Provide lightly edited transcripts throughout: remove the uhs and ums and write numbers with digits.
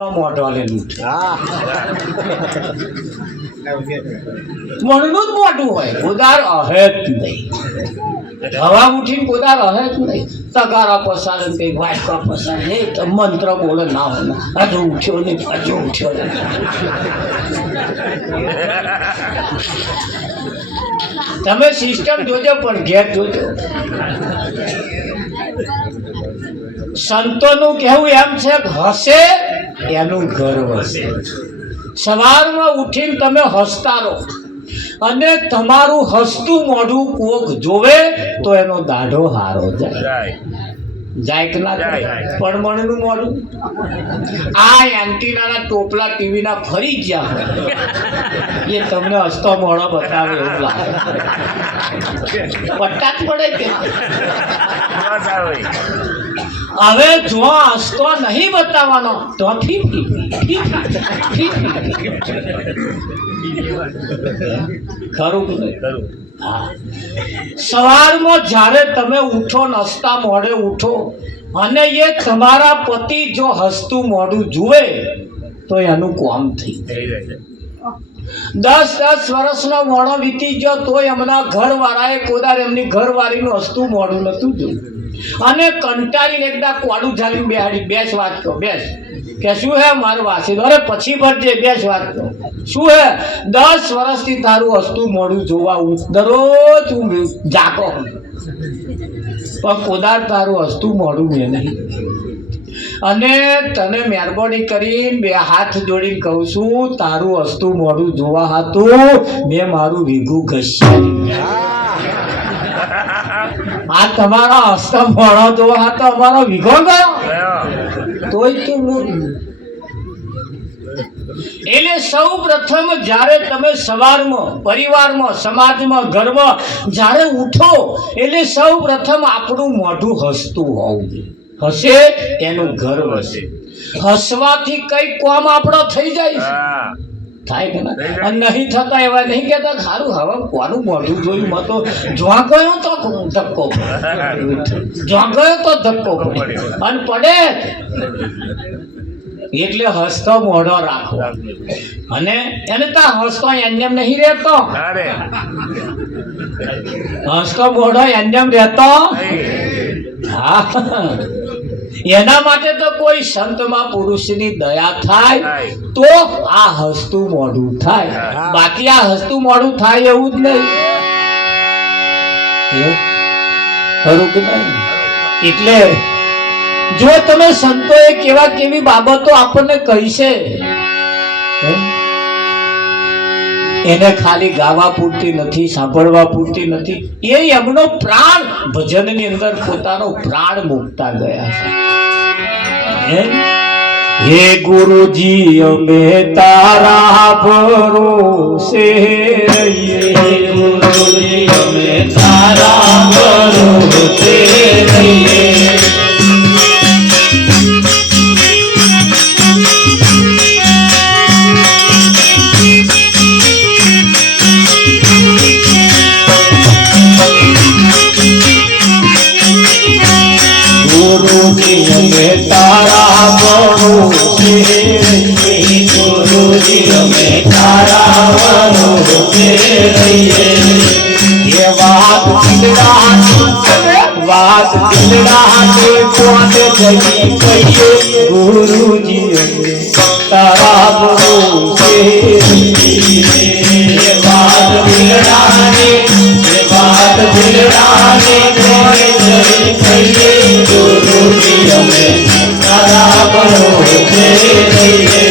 મોઢો લઈને ઉઠે. મણનું જ મોટું હોય, કોદાર અહે જ નહીં. હવા ઉઠીને કોદાર અહે જ નહીં. તગારા પસારે કઈ વાટકા પસારે તો મંત્ર બોલે ના હોય, હજુ ઉઠ્યો નહીં, હજુ ઉઠ્યો નહીં. તમે સિસ્ટમ જોજો પણ ઘેર જોજો. સંતોનું કહેવું એમ છે કે હસે એનું ઘર વસે. સવારમાં ઉઠીને તમે હસતા રહો અને તમારું હસતું મોઢું કોક જોવે તો એનો દાઢો હારો જાય કે ના જાય? પણ મણનું મોઢું આ એન્ટીનાના ટોપલા ટીવીના ફરી ગયા હોય એ તમને હસતો મોઢો બતાવે એવું લાગે. પટ્ટા જ પડે ત્યાં. હવે જો હસતો નહીં બતાવવાનો તો ખરું કે નહીં? હા. સવારમાં જ્યારે તમે ઉઠો, નસતા મોઢે ઉઠો અને એ તમારા પતિ જો હસતું મોઢું જુએ તો એનું કામ થઈ જાય. 10 વર્ષનો મોણો વીતી ગયો તોય એમના ઘરવાળાએ કોદાર એમની ઘરવાળીનું હસતું મોઢું નતું જોયું અને કંટાળીને એકદા કોડું ઝાલીને બેહાડી, બેસ વાત કહો, બેસ. કે શું હે મારું વાસી? અરે પછી ભરજે, બેસ વાત કહો. શું હે? 10 વર્ષથી તારું હસતું મોઢું જોવા દરરોજ હું જાકો પણ કોદાર તારું હસતું મોઢું મેં નહીં. અને તને મહેરબાની કરીને 2 હાથ જોડીને કહું છું, તારું હસતું મોઢું જોવા હતું મેં મારું વીઘું ઘસ્યા. આ તમારા હસતા મોઢા જોવા હતો અમારો વીઘો ગયો તોય તું. એટલે સૌ પ્રથમ જ્યારે તમે સવારમાં પરિવારમાં, સમાજમાં, ઘરમાં જ્યારે ઉઠો એટલે સૌ પ્રથમ આપણું મોઢું હસતું હોવું જોઈએ. હસે એનું ઘર વસે. હસવાથી કઈ કામ આપણો થઈ જાય થાય કે ના? અને નહીં થતા એવા નહીં કહેતા સારું હવે કોનું મોઢું જોયું મતો જ્યાં ગયો તો ધક્કો, જ્યાં ગયો તો ધક્કો પડે અને પડે એટલે હસતો મોઢો રાખો. અને એને તો હસતો એમ નહીં રહેતો, હસતો મોઢો એમ રહેતો. હા, એના માટે તો કોઈ સંતમાં પુરુષની દયા થાય તો આ હસતું મોઢું થાય, બાકી આ હસતું મોઢું થાય એવું જ નહીં. ખરું કે નહીં? એટલે જો તમે સંતોએ કેવા કેવી બાબતો આપણને કહી છે એને ખાલી ગાવા પૂરતી નથી, સાંભળવા પૂરતી નથી, એ એમનો પ્રાણ ભજનની અંદર પોતાનો પ્રાણ મૂકતા ગયા છે. હે ગુરુજી અમે તારા ભરોસે રહીએ, ગુરુજી અમે તારા ભરોસે રહીએ. ગુરુજી અમે તારા ભરોસે રહીએ, ગુરુજી અમે તારા ભરોસે રહીએ. એ વાત દિલડાને કોને જઈ કહીએ, ગુરુજી અમે તારા ભરોસે રહીએ. એ વાત દિલડાને કોને જઈ કહીએ, ગુરુજી અમે તારા ભરોસે રહીએ.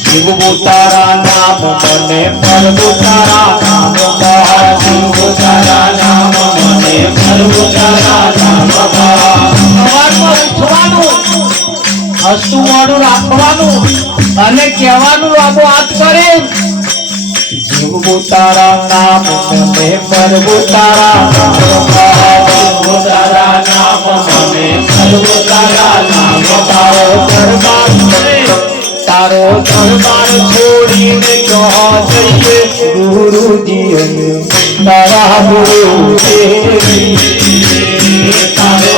શિવ તારા નામ મને પ્રભુ તારા નામ બહાર, શિવ તારા નામ મને પ્રભુ તારા નામ બહાર. સવારમાં ઉઠવાનું, હસતું મોઢું રાખવાનું અને કહેવાનું લાગો હાથ કરે, શિવ તારા નામ મને પ્રભુ તારા નામ બહાર, શિવ તારા નામ મને પ્રભુ તારા નામ બહાર. तारो दरबार छोड़ीने कहाँ जाइए गुरुजी हमें तारा गुरु तारो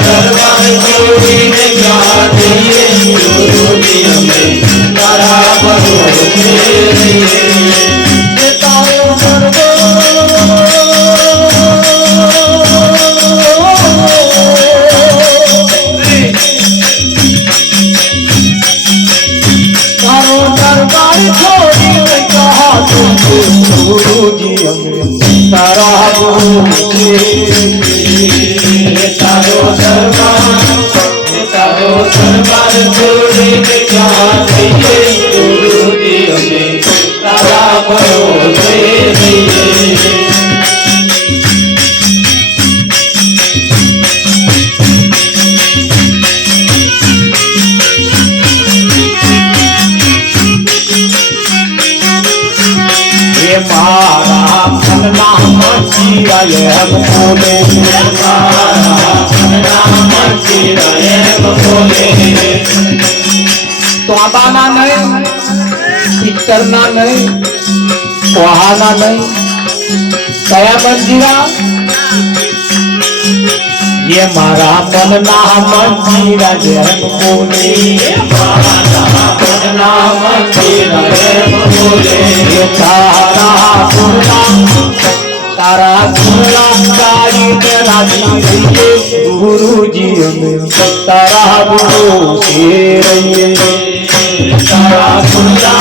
दरबार छोड़ीने कहाँ जाइए गुरुजी हमें तारा गुरुजी हमें तारा तारो दरबार छोड़ीने कहाँ जाइए गुरुजी हमें तारा भरोसे मारा अपना मंदिर बोले तो आबाना नहीं पितरना नहीं कोहाना नहीं कया मंदिरा ये मारा बनना मंदिरा जैन बोले बनना मंदिरा जैन बोले ये तारा गुरला गाड़ी तेरा दिए गुरुजी हमें तारा गुरु से रहिए तारा गुरला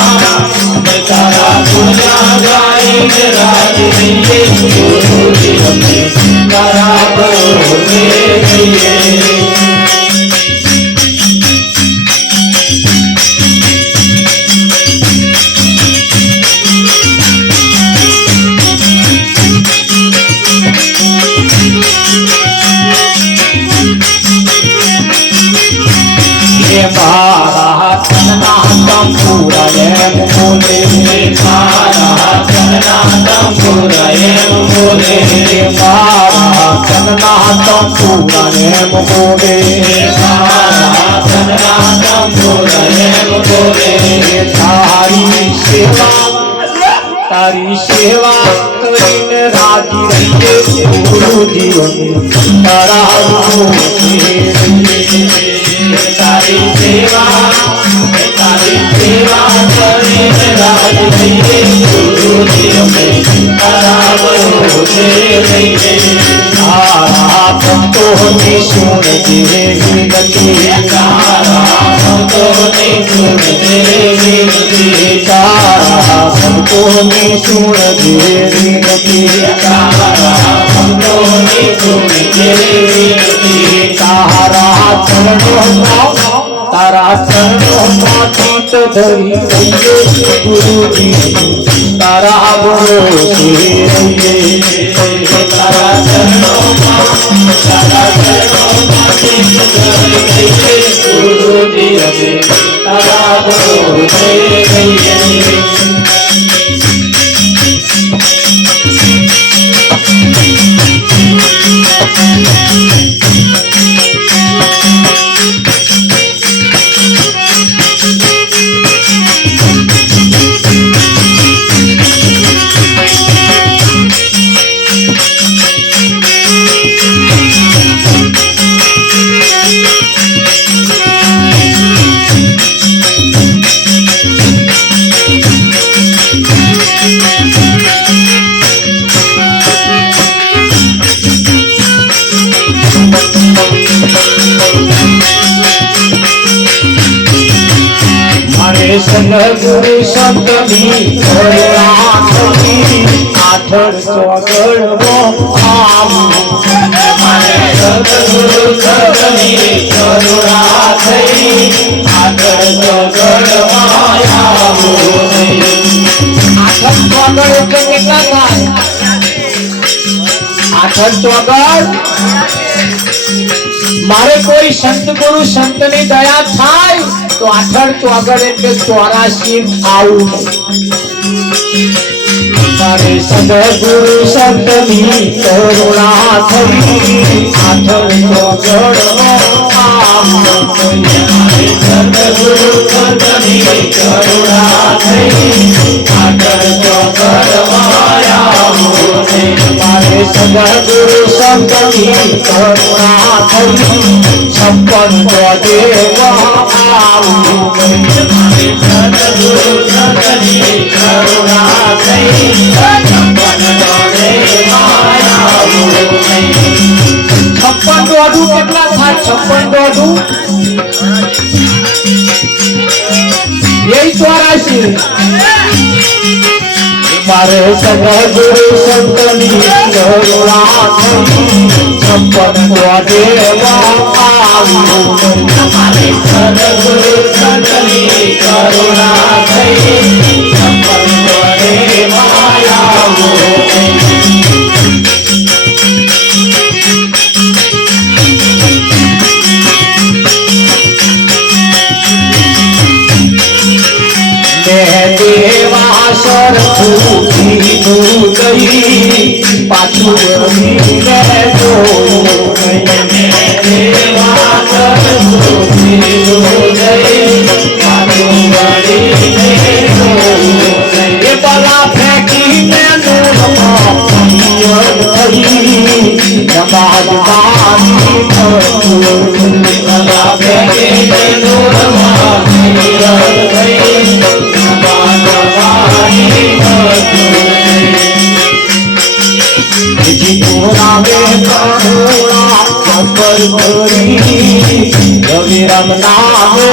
गाड़ी तेरा दिए गुरुजी हमें तारा गुरु से रहिए मारा चन्ना पूरा बोले मारा चन्ना पूरा बोले मारा चन्ना पूरा बोले मारा चन्ना पूरा बोले तारी सेवा करीने राजी रहिए गुरुजी हमें तारा तारी सेवा करीने राजी रहिए गुरुजी हमें तारा भरोसे रहिए तारा भक्तों ने सुन दे विनती तारा भक्तों ने सुन दे विनती तारा भक्तों ने सुन दे विनती तारा भक्तों ने सुन दे विनती तारा चरणों में चित धरी रहिए गुरुजी तारा भरोसे रहिए तारा चरणों में चित धरी रहिए गुरुजी हमें तारा भरोसे रहिए सदगुरु सतनी आठड़ चौगड़ आम सदगुरु सतनी आठड़ चौगड़ माया आठड़ चौगड़ એટલે કેટલા થાય આઠડ ચોગડ મારે કોઈ સંત ગુરુ સંતની દયા થાય तो आठड़ चौगड़ એટલે 84 આવું મારે સદગુરુ સંતની કરુણા થઈ આઠડ ચોગડ આમ મારે કરુણા થઈ આગળ તો કરવાયા મોને મારે સદગુરુ સંતની કરુણા થઈ સંપન્ન દેવા આવું મારે સદગુરુ સંતની કરુણા થઈ સંપન્ન દેવા આવું 56 દોઢું કેટલા થાય 56 દોઢું એ 84 મારે સદગુરુ સંતની કરુણા થઈ સંપન્ન દેવા આવું મારે સદગુરુ સંતની કરુણા થઈ સંપન્ન દેવા આવું દેવા સરખું ગઈ પાછું દેવા સરખું ગઈ પાછું એ બલા ફેંકીને સમાજ બાની બલા ફેંકીને રવિરામ નામે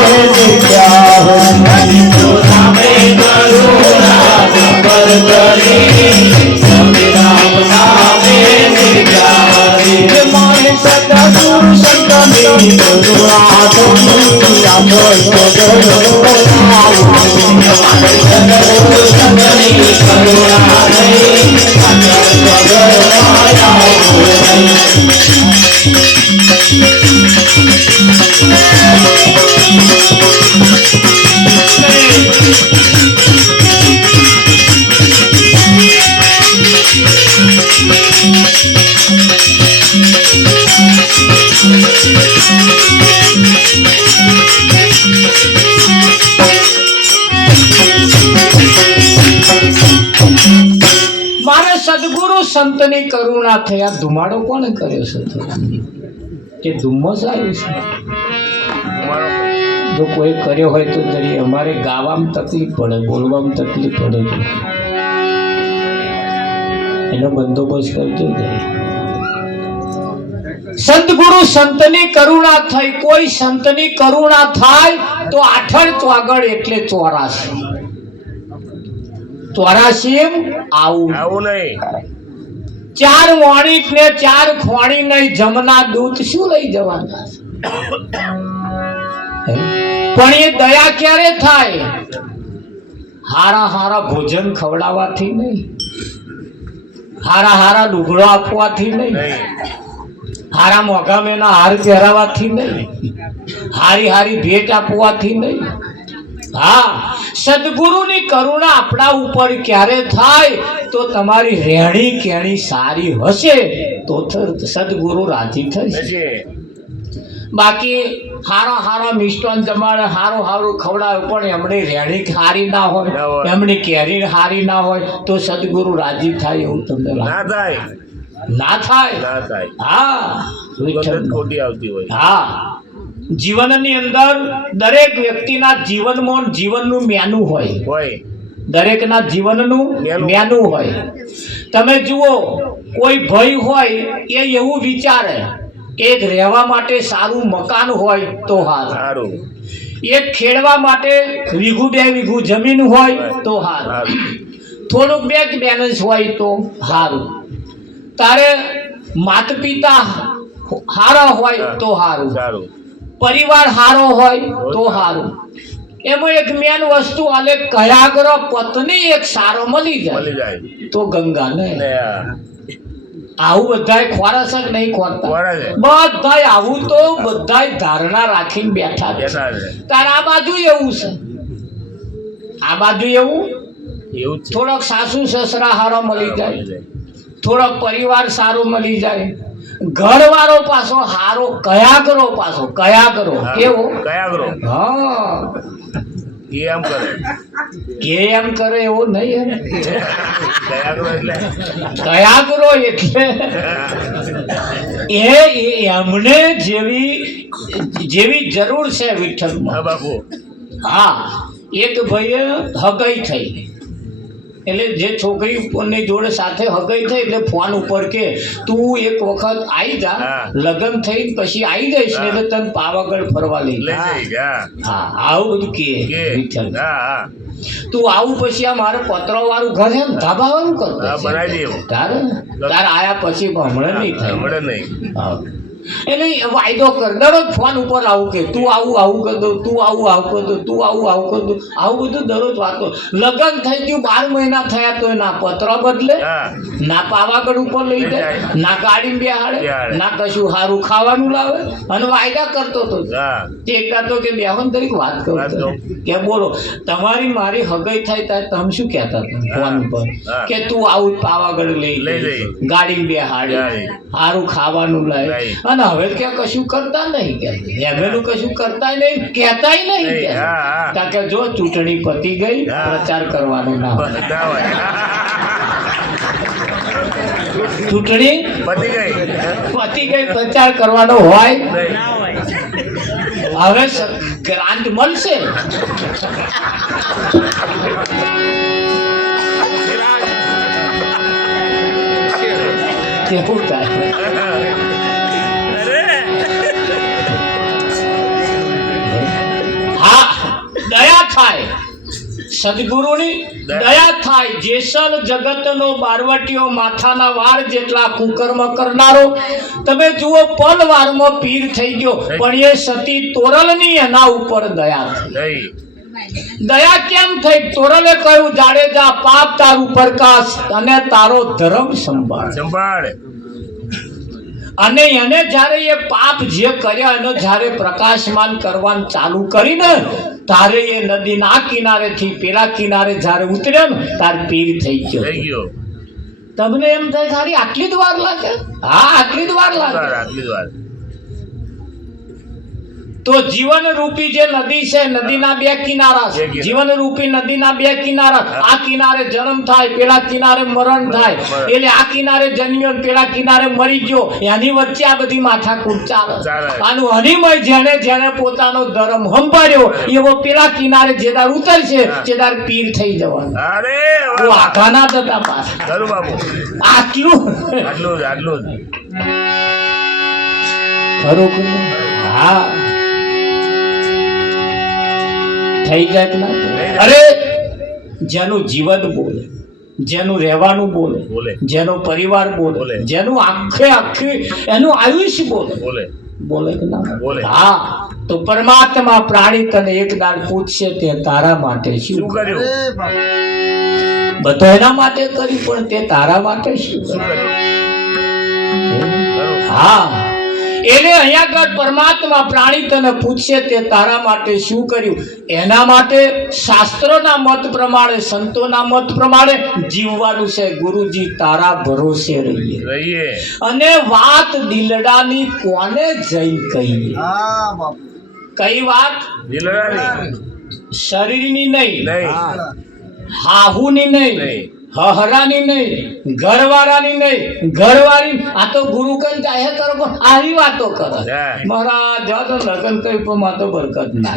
સદગુરુ સંતની કરુણા થયા ધુમાડો કોને કર્યો છે કે ધુમ્મસ આવ્યું છે જો કોઈ કર્યો હોય તો જરી અમારે ગાવામાં તકલીફ પડે બોલવામાં તકલીફ પડે છે એનો બંદોબસ્ત કરજો જરી સદગુરુ સંતની કરુણા થઈ કોઈ સંતની કરુણા થાય તો આઠળ ચોગડ એટલે 84 આવું નહીં 4 વાણીક ને 4 ખોણી નહીં જમના દૂત શું લઈ જવાના પણ એ દયા ક્યારે થાય હારા હારા ભોજન ખવડાવવાથી નહીં હારા હારા લુગડો આપવાથી નહીં હારા મોઘા મેના હાર પહેરાવાથી નહીં હારી હારી ભેટ આપવાથી નહીં હા સદગુરુની કરુણા આપણા ઉપર ક્યારે થાય તો તમારી રહેણી કેણી સારી હશે તો સદગુરુ રાજી થશે બાકી હારા હારા મિષ્ટાન જમાડે હારું હારું ખવડાવે પણ એમની રહેણી સારી ના હોય એમની કેરી સારી ના હોય તો સદગુરુ રાજી થાય એવું તમને ના થાય હા હા જીવનની અંદર દરેક વ્યક્તિના જીવનમાં જીવનનું મેનુ હોય દરેકના જીવનનું મેનુ હોય તમે જુઓ કોઈ ભય હોય એ એવું વિચારે કે રહેવા માટે સારું મકાન હોય તો સારું એક ખેડવા માટે વીઘું 2 વીઘું જમીન હોય તો સારું થોડુંક બેંક બેલેન્સ હોય તો સારું તારે માતા પિતા સારા હોય તો સારું પરિવાર સારો હોય તો સારું એમાં એક મેન વસ્તુ આલે કયાગ્ર પત્ની એક સારો મળી જાય તો ગંગા ને આવું બધાય ખોરાશ નહીં ખોરતા બધાય આવું તો બધાય ધારણા રાખીને બેઠા છે તાર આ બાજુ એવું છે આ બાજુ એવું થોડોક સાસુ સસરા સારો મળી જાય થોડોક પરિવાર સારો મળી જાય ઘરવાળો પાછો હારો કયાગરો પાછો કયાગરો કેવો કયાગરો હા એમ કરે કે એમ કરે એવો નહીં હે. કયા કરો એટલે કયા કરો એટલે એમને જેવી જરૂર છે હા વિઠ્ઠલમાં. બાપુ હા, એક ભાઈએ હગાઈ થઈ એટલે જે છોકરીની જોડે સાથે હગાઈ થઈ એટલે ફોન ઉપર કે તું એક વખત આવી જા, હા. લગ્ન થઈ પછી આવી જઈશ ને એટલે તને પાવાગઢ ફરવા લઈ લઈ જઈશ. જઈશ હા હા, આવું બધું કે કે વિઠ્ઠલ. હા હા તું આવું પછી આ મારે પતરા વાળું ઘર એમ ધાબા વાળું કરતો હા, છે. બનાવી દે એવું. તારે આયા પછી હમણાં નહીં થાય. હમણાં નહીં હા. એટલે વાયદો કર, દરરોજ ફોન ઉપર આવું કે તું આવું કર દો, તું આવું કર દો, તું આવું કર દો, આવું બધું દરરોજ વાતો. લગ્ન થઈ ગયું 12 મહિના થયા તો ના પતરા બદલે, હા ના પાવાગઢ ઉપર લઈ જાય, ના ગાડી બેહાડે, ના કશું સારું ખાવાનું લાવે અને વાયદા કરતો હતો. હા તે એકતા તો કે બેહન તરીકે વાત કરતો કે બોલો તમારી મારી હગાઈ થાય ત્યારે તમે શું કહેતા હતા ફોન ઉપર હા. કે તું આવું પાવાગઢ લઈ લઈ જઈશ, જઈશ. ગાડી બેહાડે, જાય. સારું ખાવાનું લાવે લાય. અને હવે કે કશું કરતા નહીં કે એમેનું કશું કરતા નહીં, કહેતાય નહીં કે હા હા કારણ કે જો ચૂંટણી પતી ગઈ, હા. પ્રચાર કરવાનો ના હોય. ના હોય ચૂંટણી પતી ગઈ પતી ગઈ, પ્રચાર કરવાનો હોય. નહીં હવે ગ્રાન્ટ મળશે. કેવું થાય? હા, દયા થાય સદગુરુની દયા થાય. જેસલ જગતનો બારવટીયો માથાના વાળ જેટલા કુકર્મ કરનારો તમે જુઓ પલ વારમાં પીર થઈ ગયો પણ એ સતી તોરલની એના ઉપર દયા થઈ. નહીં દયા કેમ થઈ? તોરલે કહ્યું જાડેજા પાપ તારું પ્રકાશ અને તારો ધર્મ સંભાળ. સંભાળ અને એને જ્યારે એ પાપ જે કર્યા એનો જ્યારે પ્રકાશમાન કરવાનું ચાલુ કરીને તારે એ નદીના આ કિનારેથી પેલા કિનારે જ્યારે ઉતર્યો ને તાર પીર થઈ ગયો. થઈ ગયો તમને એમ થાય ખાલી આટલી જ વાર લાગે? હા, આટલી જ વાર લાગે. આટલી વાર તો જીવન રૂપી જે નદી છે, નદીના બે કિનારા છે. જીવન રૂપી નદીના બે કિનારા, આ કિનારે જન્મ થાય, પેલા કિનારે મરણ થાય. એટલે આ કિનારે જન્મ્યો ને પેલા કિનારે મરી ગયો, એની વચ્ચે આ બધી માથાકૂટ ચાલે. આનું હનીમય જેને જેને પોતાનો ધર્મ સંભાળ્યો એવો પેલા કિનારે જેદાર ઉતરશે જેદાર પીર થઈ જવાનું. અરે ઓ આઘાના દતા પાસ ખરું બાપુ આટલું આટલું જ આટલું જ ખરું કે નહીં? હા, થઈ જાય કે ના થાય? અરે જેનું જીવન બોલે, જેનું રહેવાનું બોલે, બોલે જેનો પરિવાર બોલે, બોલે. જેનું આખે એનું આયુષ્ય બોલે, બોલે બોલે કે ના બોલે. હા, તો પરમાત્મા પ્રાણી તને એક દાડ પૂછશે તે તારા માટે શું શું કર્યું બધો એના માટે કર્યું પણ તે તારા માટે શું શું કર્યું? કર્યું ખરું હા, એટલે અહીંયા આગળ પરમાત્મા પ્રાણી તને પૂછશે તે તારા માટે શું કર્યું. એના માટે શાસ્ત્રોના મત પ્રમાણે, સંતોના મત પ્રમાણે જીવવાનું છે. ગુરુજી તારા ભરોસે રહીએ રહીએ અને વાત દિલડાની કોને જઈ કહીએ. કઈ વાત? દિલડાની શરીરની નહીં, નહીં હાહુની નહીં, નહીં હહરાની નહીં, ઘરવાળાની નહીં. ઘરવાળી આ તો ગુરુ કઈ ચાહે કરો પણ આવી વાતો કરે. હા. મહારાજ જા તો લગ્ન કરી પણ માં તો બરકત ના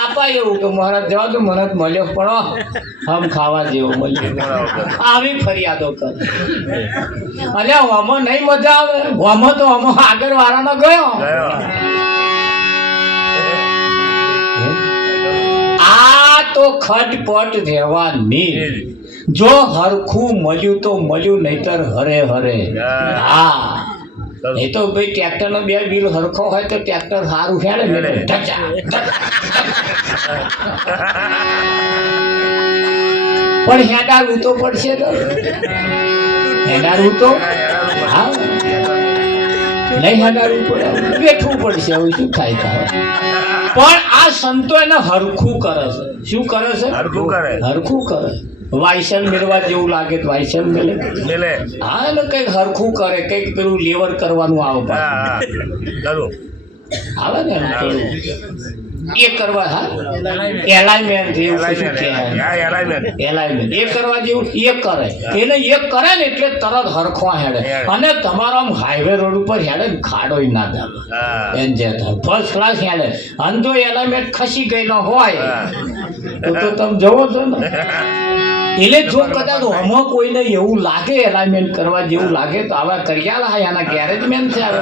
આપા એવું કે મહારાજ જવા તો મને જ મળ્યો પણ હમ ખાવા જેવો મળ્યો. આવી ફરિયાદો કરે. અલ્યા આમાં નહીં મજા આવે. આમાં તો આમાં આગળ વાળાનો ગયો. ગયો આ તો ખટપટ રહેવાની. જો હરખું મળ્યું તો મળ્યું, નહીતર હરે હરે. હા, એ તો ભાઈ ટ્રેક્ટર નો બે વ્હીલ હરખો હોય તો ટ્રેક્ટર સારું હેડે ને ઢચા પણ હેડાડવું તો પડશે તો. હેડાડવું તો હા, નહીં હેડાડવું પડે, બેઠવું પડશે. હવે શું થાય તારે? પણ આ સંતો એને હરખું કરે છે. શું કરે છે? હરખું કરે. હરખું કરે. વાયસન મેળવા જેવું લાગે તો વાયસન મેળે. મેલે હા, એટલે કઈક હરખું કરે, કઈક પેલું લેવર કરવાનું આવે. હા હા ખરું આવે ને પેલું એ કરવા, હા એલાઇનમેન્ટ એવું કશું કહેવાય. એલાઇનમેન્ટ એ કરવા જેવું એ કરે, એને એ કરે ને એટલે તરત હરખવા હેડે. અને તમારો આમ હાઈવે રોડ ઉપર હેડે ને ખાડો ના દાબે એમ જે થાય ફર્સ્ટ ક્લાસ હેડે. અને જો એલાઇનમેન્ટ ખસી ગયેલો હોય તો તમે જવો છો ને. એટલે જો કદાચ આમાં કોઈને એવું લાગે એલાઇનમેન્ટ કરવા જેવું લાગે તો આવા કરિયાલા હા એના ગેરેજમેન છે. આવે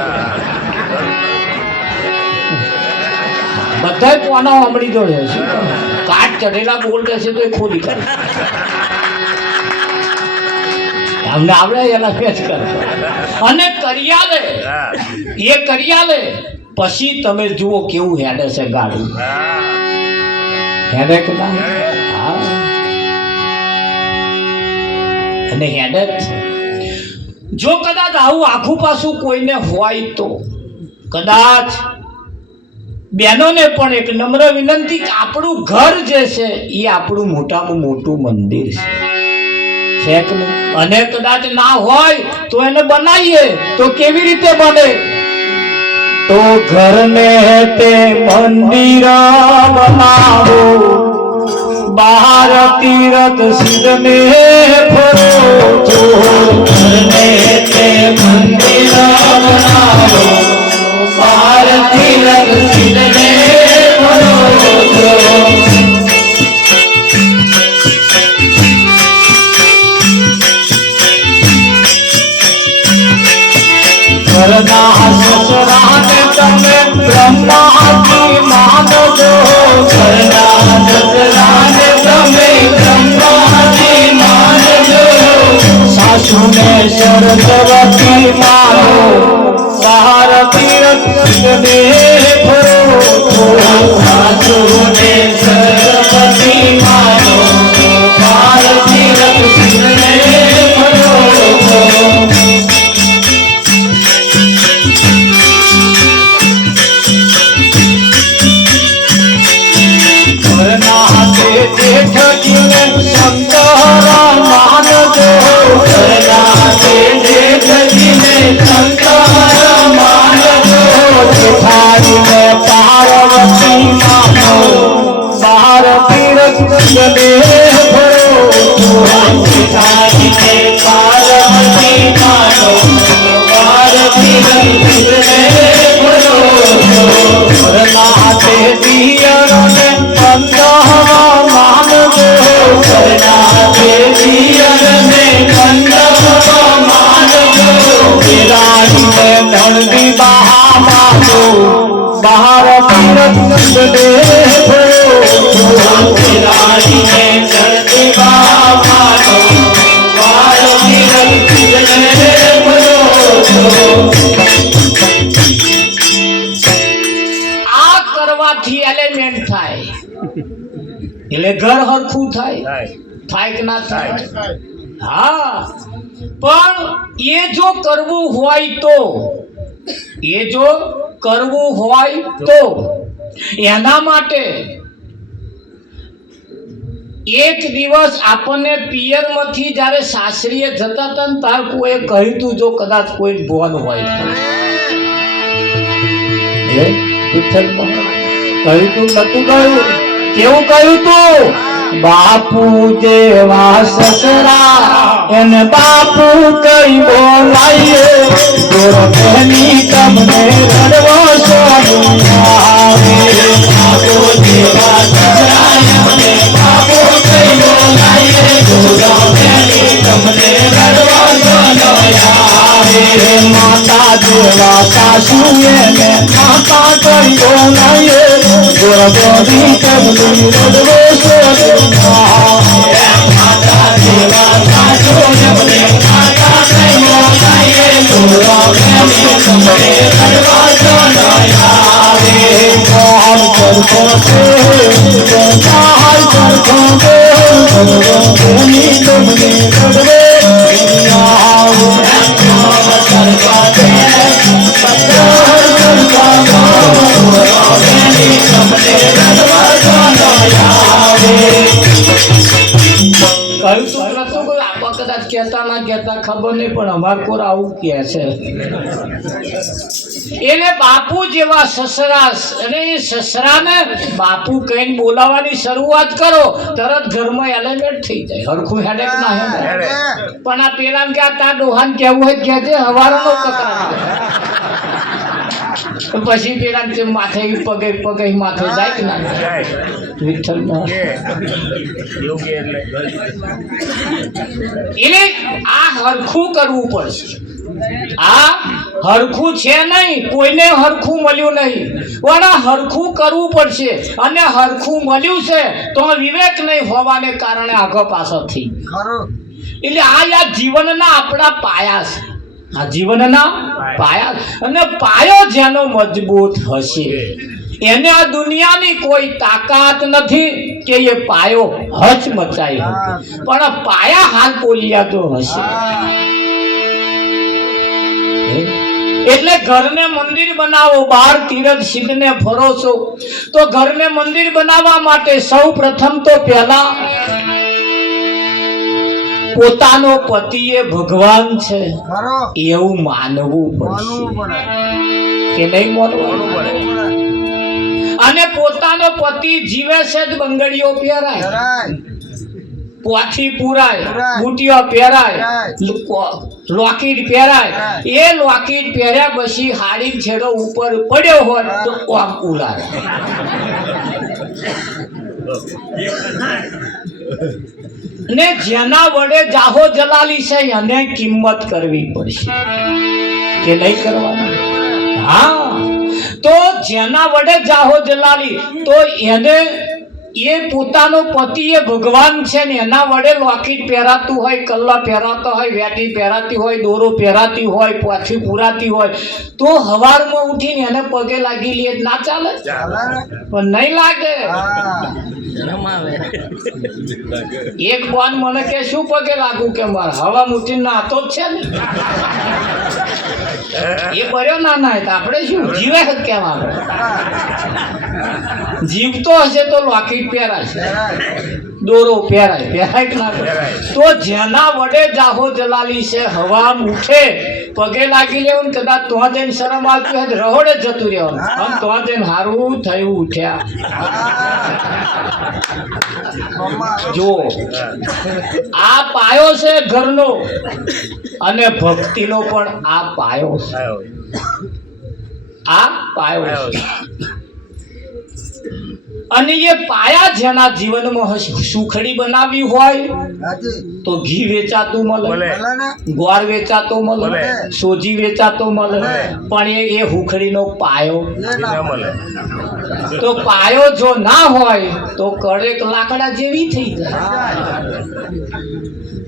બધા કોના હમણી તો રહેશે, કાચ ચઢેલા બોલ્ટ હશે તો એ ખોલી કરે. અમને આવડે એના ફેસ કરે અને કરિયાલે એ કરિયાલે પછી તમે જુઓ કેવું હેડે છે ગાડી. હેડે કે ના? હા, અને હેડે જ. જો કદાચ આવું આખું પાછું કોઈને હોય તો કદાચ બહેનોને પણ એક નમ્ર વિનંતી કે આપણું ઘર જે છે એ આપણું મોટામાં મોટું મંદિર છે કે નહીં? અને કદાચ ના હોય તો એને બનાવીએ તો કેવી રીતે બને? તો ઘરને તે મંદિર બનાવો, બહાર તીરથ સિદ્ધને ફરો. તો ઘરને તે મંદિર બનાવો, બહાર તીરથ સિદ્ધને ફરો. ઘરના સસરાને તમે બ્રહ્માજી માનજો, ઘરના સસરાને તમે બ્રહ્માજી માનજો. સાસુને સરસ્વતી માનો, બહાર તીરથ સિદ્ધને ફરો. સાસુને સરસ્વતી માનો, બહાર તીરથ સિદ્ધને ફરો. જેઠજીને શંકર માનજો, ઘરના જેઠજીને શંકર માનજો. જેઠાજીને પાર્વતી માનો, બહાર તીરથ સિદ્ધને ફરો. જેઠાજીને પાર્વતી માનો, બહાર તીરથ સિદ્ધને ફરો. ઘરના દિયરને બંધવા માનજો, ઘરના દિયરને બંધવા માનજો. વિરાણીને ધણની બહા માનો, બહાર તીરથ સિદ્ધને ફરો. વિરાણીને ધણની બહા માનો, બહાર તીરથ સિદ્ધને ફરો. કરવાથી એલિમેન્ટ થાય એટલે ઘર હરખું થાય કે ના થાય? હા, પણ એ જો કરવું હોય તો એના માટે એક દિવસ આપણને પિયરમાંથી જ્યારે સાસરીએ જતા હતા ને તાર કોઈ કહ્યું તું, જો કદાચ કોઈ ભોન હોય કહ્યું તું, નતું કહ્યું? કેવું કહ્યું તું? બાપુ જેવા સસરા એને બાપુ કઈ બોલાઈએ, ગોરખની તમને રડવો સોનું આવે. બાપુ જેવા સસરા એને બાપુ કઈ બોલાઈએ, ગોરખની તમને રડવો સોનું આવે. માતા જેવા સાસુ એને માતા કઈ બોલાઈએ, ગોરખની તમને રડવો સોનું આવે. માતા જેવા સાસુ એને માતા કઈ બોલાઈએ, ગોરખની તમને રડવો સોનું આવે. હાલ કરતો છે, હાલ કરતો છે, ગોરખની તમને રડવો આવે. કદાચ કહેતા ના કે કહેતા ખબર નહીં, પણ અમાર કોર આવું કહે છે. એને બાપુ જેવા સસરા, અને એ સસરાને બાપુ કહીને બોલાવવાની શરૂઆત કરો તરત ઘરમાં એલિમેન્ટ થઈ જાય. હરખું હેડેક ના હેડે. પણ આ પેલા કે આ તાર ડોહાન કેવું હોય કહેજે હવારનો કકરા. પછી પેલા તે માથે પગે પગે માથે જાય કે ના વિઠ્ઠલ એટલે આ હરખું કરવું પડશે. આ હરખું છે નહીં, કોઈને હરખું મળ્યું નહીં, પણ આ હરખું કરવું પડશે. અને હરખું મળ્યું છે તો વિવેક નહીં હોવાને કારણે આગળ પાછળ થઈ. એટલે આ જીવનના આપણા પાયા છે. આ જીવનના પાયા, અને પાયો જેનો મજબૂત હશે એને આ દુનિયાની કોઈ તાકાત નથી કે એ પાયો હચ મચાઈ શકે. પણ પાયા હાલ બોલ્યા તો હશે. એટલે ઘરને મંદિર બનાવો, બહાર તીરથ સિદ્ધને ફરોશો. તો ઘરને મંદિર બનાવવા માટે સૌ પ્રથમ તો પહેલા પોતાનો પતિ એ ભગવાન છે એવું માનવું પડશે કે નહીં માનવું. અને પોતાનો પતિ જીવે છે જ બંગડીઓ પહેરાય, પોથી પુરાય, બુટીઓ પહેરાય, લોકેટ પહેરાય. એ લોકેટ પહેર્યા પછી હાડી છેડો ઉપર પડ્યો હોય તો આમ ઉલાય. ને જેના વડે જાહો જલાલી છે એને કિંમત કરવી પડશે કે નહીં કરવાની. હા, તો જેના વડે જાહો જલાલી તો એને એ પોતાનો પતિ એ ભગવાન છે ને એના વડે લોકેટ પહેરાતું હોય, કલ્લા પહેરાતા હોય, વેટી પહેરાતી હોય, દોરો પહેરાતી હોય, પોથી પુરાતી હોય તો હવારમાં ઉઠીને એને પગે લાગી લે ના ચાલે? પણ નહીં લાગે. એક બોન મને કે શું પગે લાગુ કે મારે હવા ઉઠીને નાતો જ છે ને એ બર્યો ના ના આપણે શું જીવે કેમ? આપણે જીવતો હશે તો લોકેટ પહેરાશે, દોરો પહેરાય, પહેરાય કે ના પહેરાય. તો જેના વડે જાહો જલાલી છે હવા ઉઠે પગે લાગી લેવું. કદાચ તો જઈને શરમ આવતી હોય રહોડે જતું રહેવાનું, અને તો જઈને હારું થયું ઉઠ્યા. જો આ પાયો છે ઘરનો, અને ભક્તિનો પણ આ પાયો છે. આ પાયો છે. અને એ પાયા જેના જીવનમાં સુખડી બનાવી હોય તો ઘી વેચાતું મળે, ગોળ વેચાતો મળે, સોજી વેચાતો મળે, પણ એ હુખડીનો પાયો તો પાયો જો ના હોય તો કડેક લાકડા જેવી થઈ જાય.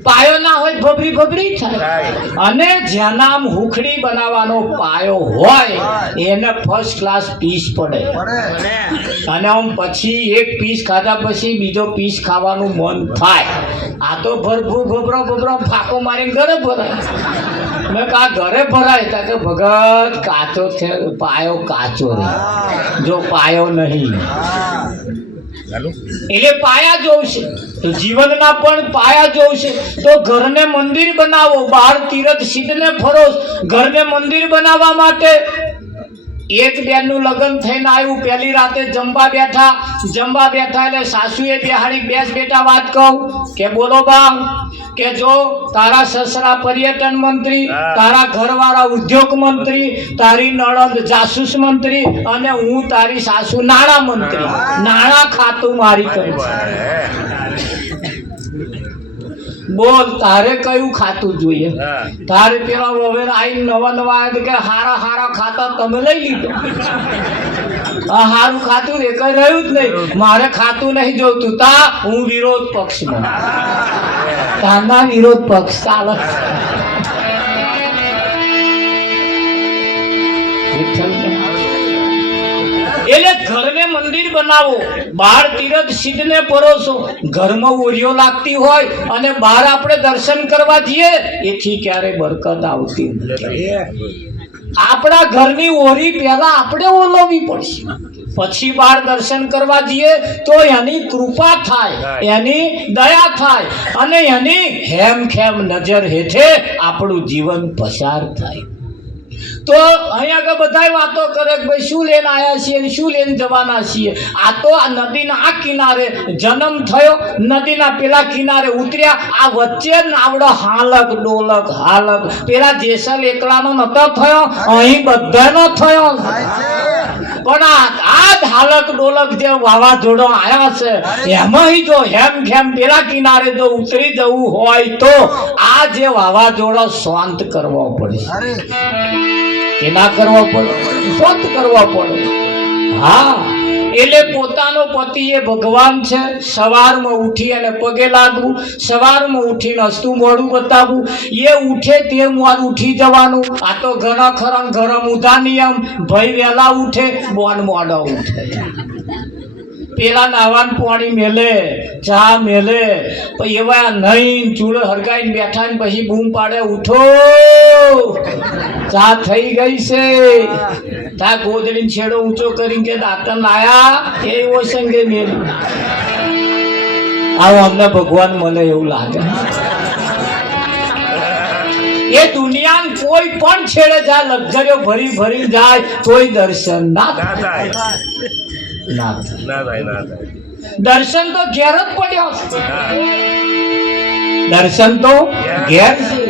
પાયો ના હોય ભભરી ભભરી થાય. અને જેના હુખડી બનાવવાનો પાયો હોય એને ફર્સ્ટ ક્લાસ પીસ પડે. અને આમ પછી એક પીસ ખાધા પછી બીજો પીસ ખાવાનું મન થાય. આ તો ભરભૂ ભભરો ભભરો ફાંકો મારીને ઘરે ભરાય. મેં કા ઘરે ભરાય તા કે ભગત કાચો છે, પાયો કાચો રહે. જો પાયો નહીં એટલે પાયા જોશે. તો જીવનના પણ પાયા જોશે. તો ઘરને મંદિર બનાવો, બહાર તીરથ સિદ્ધને ફરો. ઘરને મંદિર બનાવવા માટે એક બેનનું લગ્ન થઈને આવ્યું. પહેલી રાતે જમવા બેઠા એટલે સાસુએ બેહાડી બેસ બેટા વાત કહું કે બોલો બા કે જો તારા સસરા પર્યટન મંત્રી, તારા ઘરવાળા ઉદ્યોગ મંત્રી, તારી નણંદ જાસૂસ મંત્રી અને હું તારી સાસુ નાણાં મંત્રી. નાણાં ખાતું મારી કરું. બોલ તારે કયું ખાતું જોઈએ? તારે પેલા હવે આઈ નવા આવ્યા કે હારા હારા ખાતા તમે લઈ લીધો. હારું ખાતું એક રહ્યું જ નહીં. મારે ખાતું નહીં જોતું. તા હું વિરોધ પક્ષમાં, તાના વિરોધ પક્ષ ચાલે. એટલે ઘરને મંદિર બનાવો, બહાર તીરથ સિદ્ધને પરોસો. ઘરમાં ઓરિયો લાગતી હોય અને બહાર આપણે દર્શન કરવા જઈએ એથી ક્યારે બરકત આવતી નથી. આપણા ઘરની ઓરી પહેલા આપણે ઓલવવી પડશે. પછી બહાર દર્શન કરવા જઈએ તો એની કૃપા થાય, એની દયા થાય અને એની હેમખેમ નજર હેઠે આપણું જીવન પસાર થાય. તો અહીંયા આગળ બધા વાતો કરે કે ભાઈ શું લઈને આવ્યા છીએ અને શું લઈને જવાના છીએ. આ તો આ નદીના આ કિનારે જન્મ થયો, નદીના પેલા કિનારે ઉતર્યા, આ વચ્ચે નાવડો હાલક ડોલક હાલક, પેલા જેસલ એકલાનો નતો થયો, અહીં બધાનો થયો. પણ આ જ હાલક ડોલક જે વાવાઝોડો આવ્યા છે એમાં જો હેમ ખેમ પેલા કિનારે જો ઉતરી જવું હોય તો આ જે વાવાઝોડો શાંત કરવો પડે. એ ના કરવો પડે, શાંત કરવો પડે. હા, એટલે પોતાનો પતિ એ ભગવાન છે. સવારમાં ઉઠી અને પગે લાગવું, સવારમાં ઉઠીને હસતું મોઢું બતાવવું, એ ઉઠે તે મોર ઉઠી જવાનું. આ તો ઘણા ખરા ગરમ ઉધા નિયમ. ભાઈ વહેલા ઉઠે, બોન મોડો ઉઠે. પેલા નાવાનું પાણી મેલે, ચા મેલે, પછી એવા નહીં ચૂલો હરગાઈને બેઠા ને પછી બૂમ પાડે, ઉઠો ચા થઈ ગઈ છે. તા ગોદડીને છેડો ઊંચો કરીને કે દાંતણ લાયા, એવો સંગે મેલું. આવો અમને ભગવાન મને એવું લાગે. એ દુનિયા કોઈ પણ છેડે જાય, લક્ઝરીઓ ભરી ભરી જાય, કોઈ દર્શન ના થાય. દર્શન તો ઘેર જ પડ્યો, દર્શન તો ઘેર છે.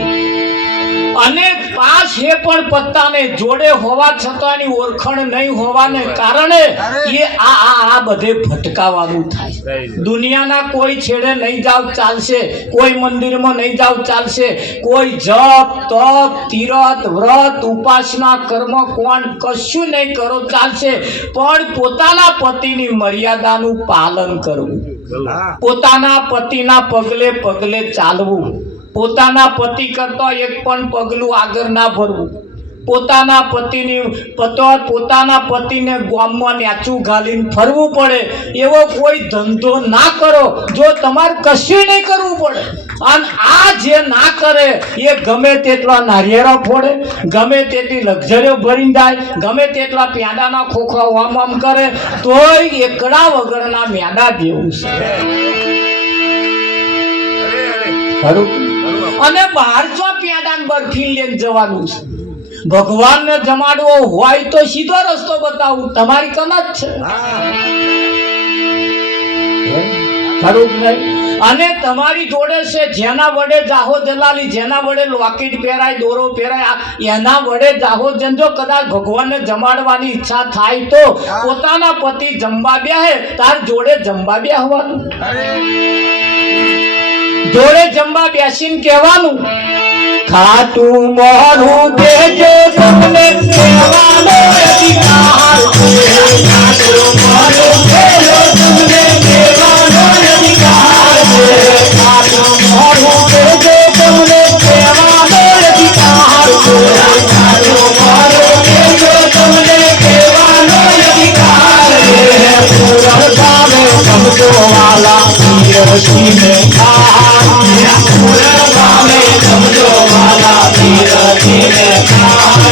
અને પાસ એ પણ પત્તાને જોડે હોવા છતાં એની ઓળખણ નહીં હોવાને કારણે એ આ બધે ભટકાવાનું થાય. દુનિયાના કોઈ છેડે નહીં જાવ ચાલશે, કોઈ મંદિરમાં નહીં જાવ ચાલશે, કોઈ જપ તપ તીરથ વ્રત ઉપાસના કર્મ કોણ કશું નહીં કરો ચાલશે, પણ પોતાના પતિની મર્યાદાનું પાલન કરવું, પોતાના પતિના પગલે પગલે ચાલવું, પોતાના પતિ કરતા એક પણ પગલું આગળ ના ભરવું, પોતાના પતિને ગામમાં નેચું ઘાલીને ફરવું પડે એવો કોઈ ધંધો ના કરો જો તમારે કશું નહીં કરવું પડે. અને આ જે ના કરે એ ગમે તેટલા નારિયેળો ફોડે, ગમે તેટલી લક્ઝરીઓ ભરીને જાય, ગમે તેટલા પ્યાદાના ખોખા આમ આમ કરે, તોય એકડા વગરના મેડા જેવું છે. ખરું? અને બહાર જો પ્યાદાન બરફી લઈને જવાનું છે. ભગવાનને જમાડવો હોય તો સીધો રસ્તો બતાવું, તમારી કના જ છે. ખરું નહીં? અને તમારી જોડે છે જેના વડે જાહો જલાલી, જેના વડે લોકેટ પહેરાય, દોરો પહેરાય, એના વડે જાહો જંજો. કદાચ ભગવાનને જમાડવાની ઈચ્છા થાય તો પોતાના પતિ જમવા બેહે તાર જોડે જમવા બેહવાનું, જોડે જમવા બેસીને કહેવાનું, ખાટું મોઢું દેજો તમને કહેવાનો અધિકાર છે, ખાટું મોઢું દેજો તમને કહેવાનો અધિકાર છે, ખાટું મોઢું દેજો તમને કહેવાનો અધિકાર છે, ખાટું મોઢું દેજો તમને કહેવાનો અધિકાર છે. પૂરણ ભાવે સમજો વાલા વીરસિંહને ખાય, પૂરણ ભાવે સમજો વાલા વીરસિંહને ખાય.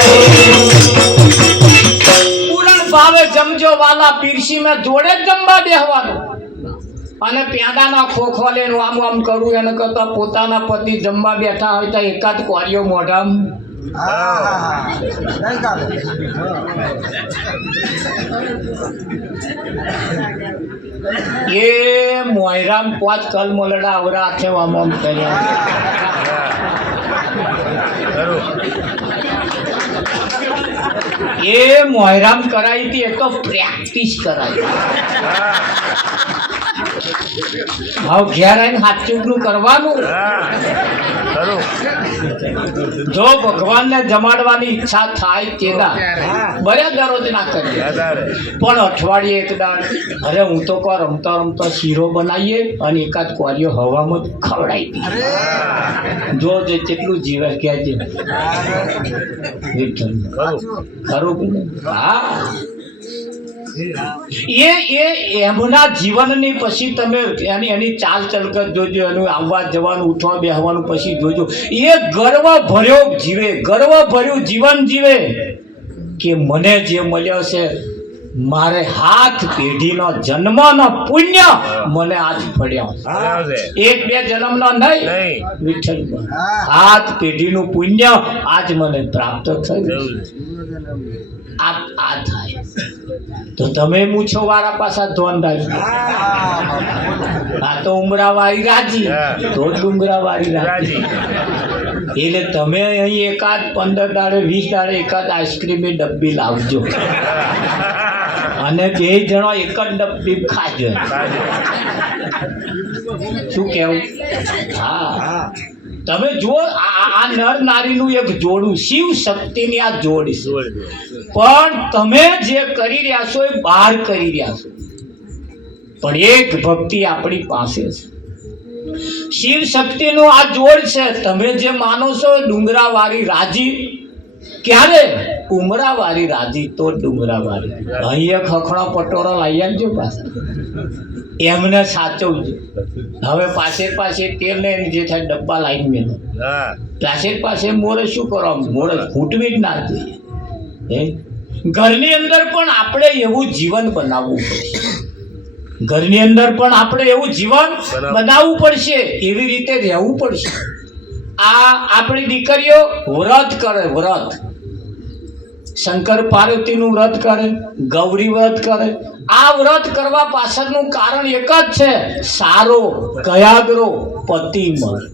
પૂરણ ભાવે સમજો વાલા પીરસી મેં જોડે જ જમવા બેહવાનું. અને પ્યાદાના ખોખો લઈને આમ આમ કરવું એને કરતા પોતાના પતિ જમવા બેઠા હોય તો એકાદ કોરિયો મોઢામાં એ મોયરામ 5 કલ મોલડા આવરા હાથે આમ આમ કર્યા. એ મોયરામ કરાઈ હતી, એ તો પ્રેક્ટિસ કરાઈ. હવે ઘેર આવીને હાથચૂકનું કરવાનું. જો ભગવાનને જમાડવાની ઈચ્છા થાય તેના બરે દરરોજ ના કરીએ, પણ અઠવાડિયે એક દાડ અરે હું તો કહું રમતા રમતા શીરો બનાવીએ અને એકાદ કોરિયો હવામાં ખવડાવી દઈએ. જો જે કેટલું જીવે કહેજે. ખરું? હા. એમના જીવનની પછી તમે એની ચાલ ચલકત જોજો, એનું આવવા જવાનું ઉઠવા બેહવાનું પછી જોજો. એ ગર્વ ભર્યો જીવે, ગર્વ ભર્યું જીવન જીવે કે મને જે મળ્યો છે મારે હાથ પેઢીનો જન્મનો પુણ્ય મને આજ પડ્યો બરાબર છે. એક બે જન્મનો નહીં નહીં. વિઠ્ઠલ હાથ પેઢીનું પુણ્ય આજ મને પ્રાપ્ત થયું એવું છે. આ થાય તો તમે મૂછો વાળા પાછા ધોન રાખજો આ તો ઉમરાવાળી રાજી તો ડુંગરાવાળી રાજી રાજી. એટલે તમે અહીં એકાદ 15 દાડે 20 દાડે એકાદ આઈસ્ક્રીમની ડબ્બી લાવજો અને બે જણો એક જ ડબ્બી ખાજો રાજી. શું કેવું હા તમે જુઓ આ નર નારીનું એક જોડું શિવ શક્તિની આ જોડ છે જોડ. પણ તમે જે કરી રહ્યા છો એ બહાર કરી રહ્યા છો પણ એક ભક્તિ આપણી પાસે છે શિવ શક્તિનું આ જોડ છે તમે જે માનો છો ડુંગરાવાળી રાજી ક્યારે ઉમરાવાળી રાજી તો ડુંગરાવાળી અહીં એક હખણો પટોરો લઈ આવજો પાછા એમને સાચવજો હવે પાસે તેલ ને જે થાય ડબ્બા લાઈન મેલો હા. પાસે મોરે શું કરો મોરે ફૂટવી જ ના જોઈએ હે ઘરની અંદર પણ આપણે એવું જીવન બનાવવું પડશે ઘરની અંદર પણ આપણે એવું જીવન બનાવવું પડશે એવી રીતે રહેવું પડશે આ આપણી દીકરીઓ વ્રત કરે વ્રત શંકર પાર્વતીનું વ્રત કરે ગૌરી વ્રત કરે આ વ્રત કરવા પાછળનું કારણ એક જ છે સારો કયાગરો પતિ મળે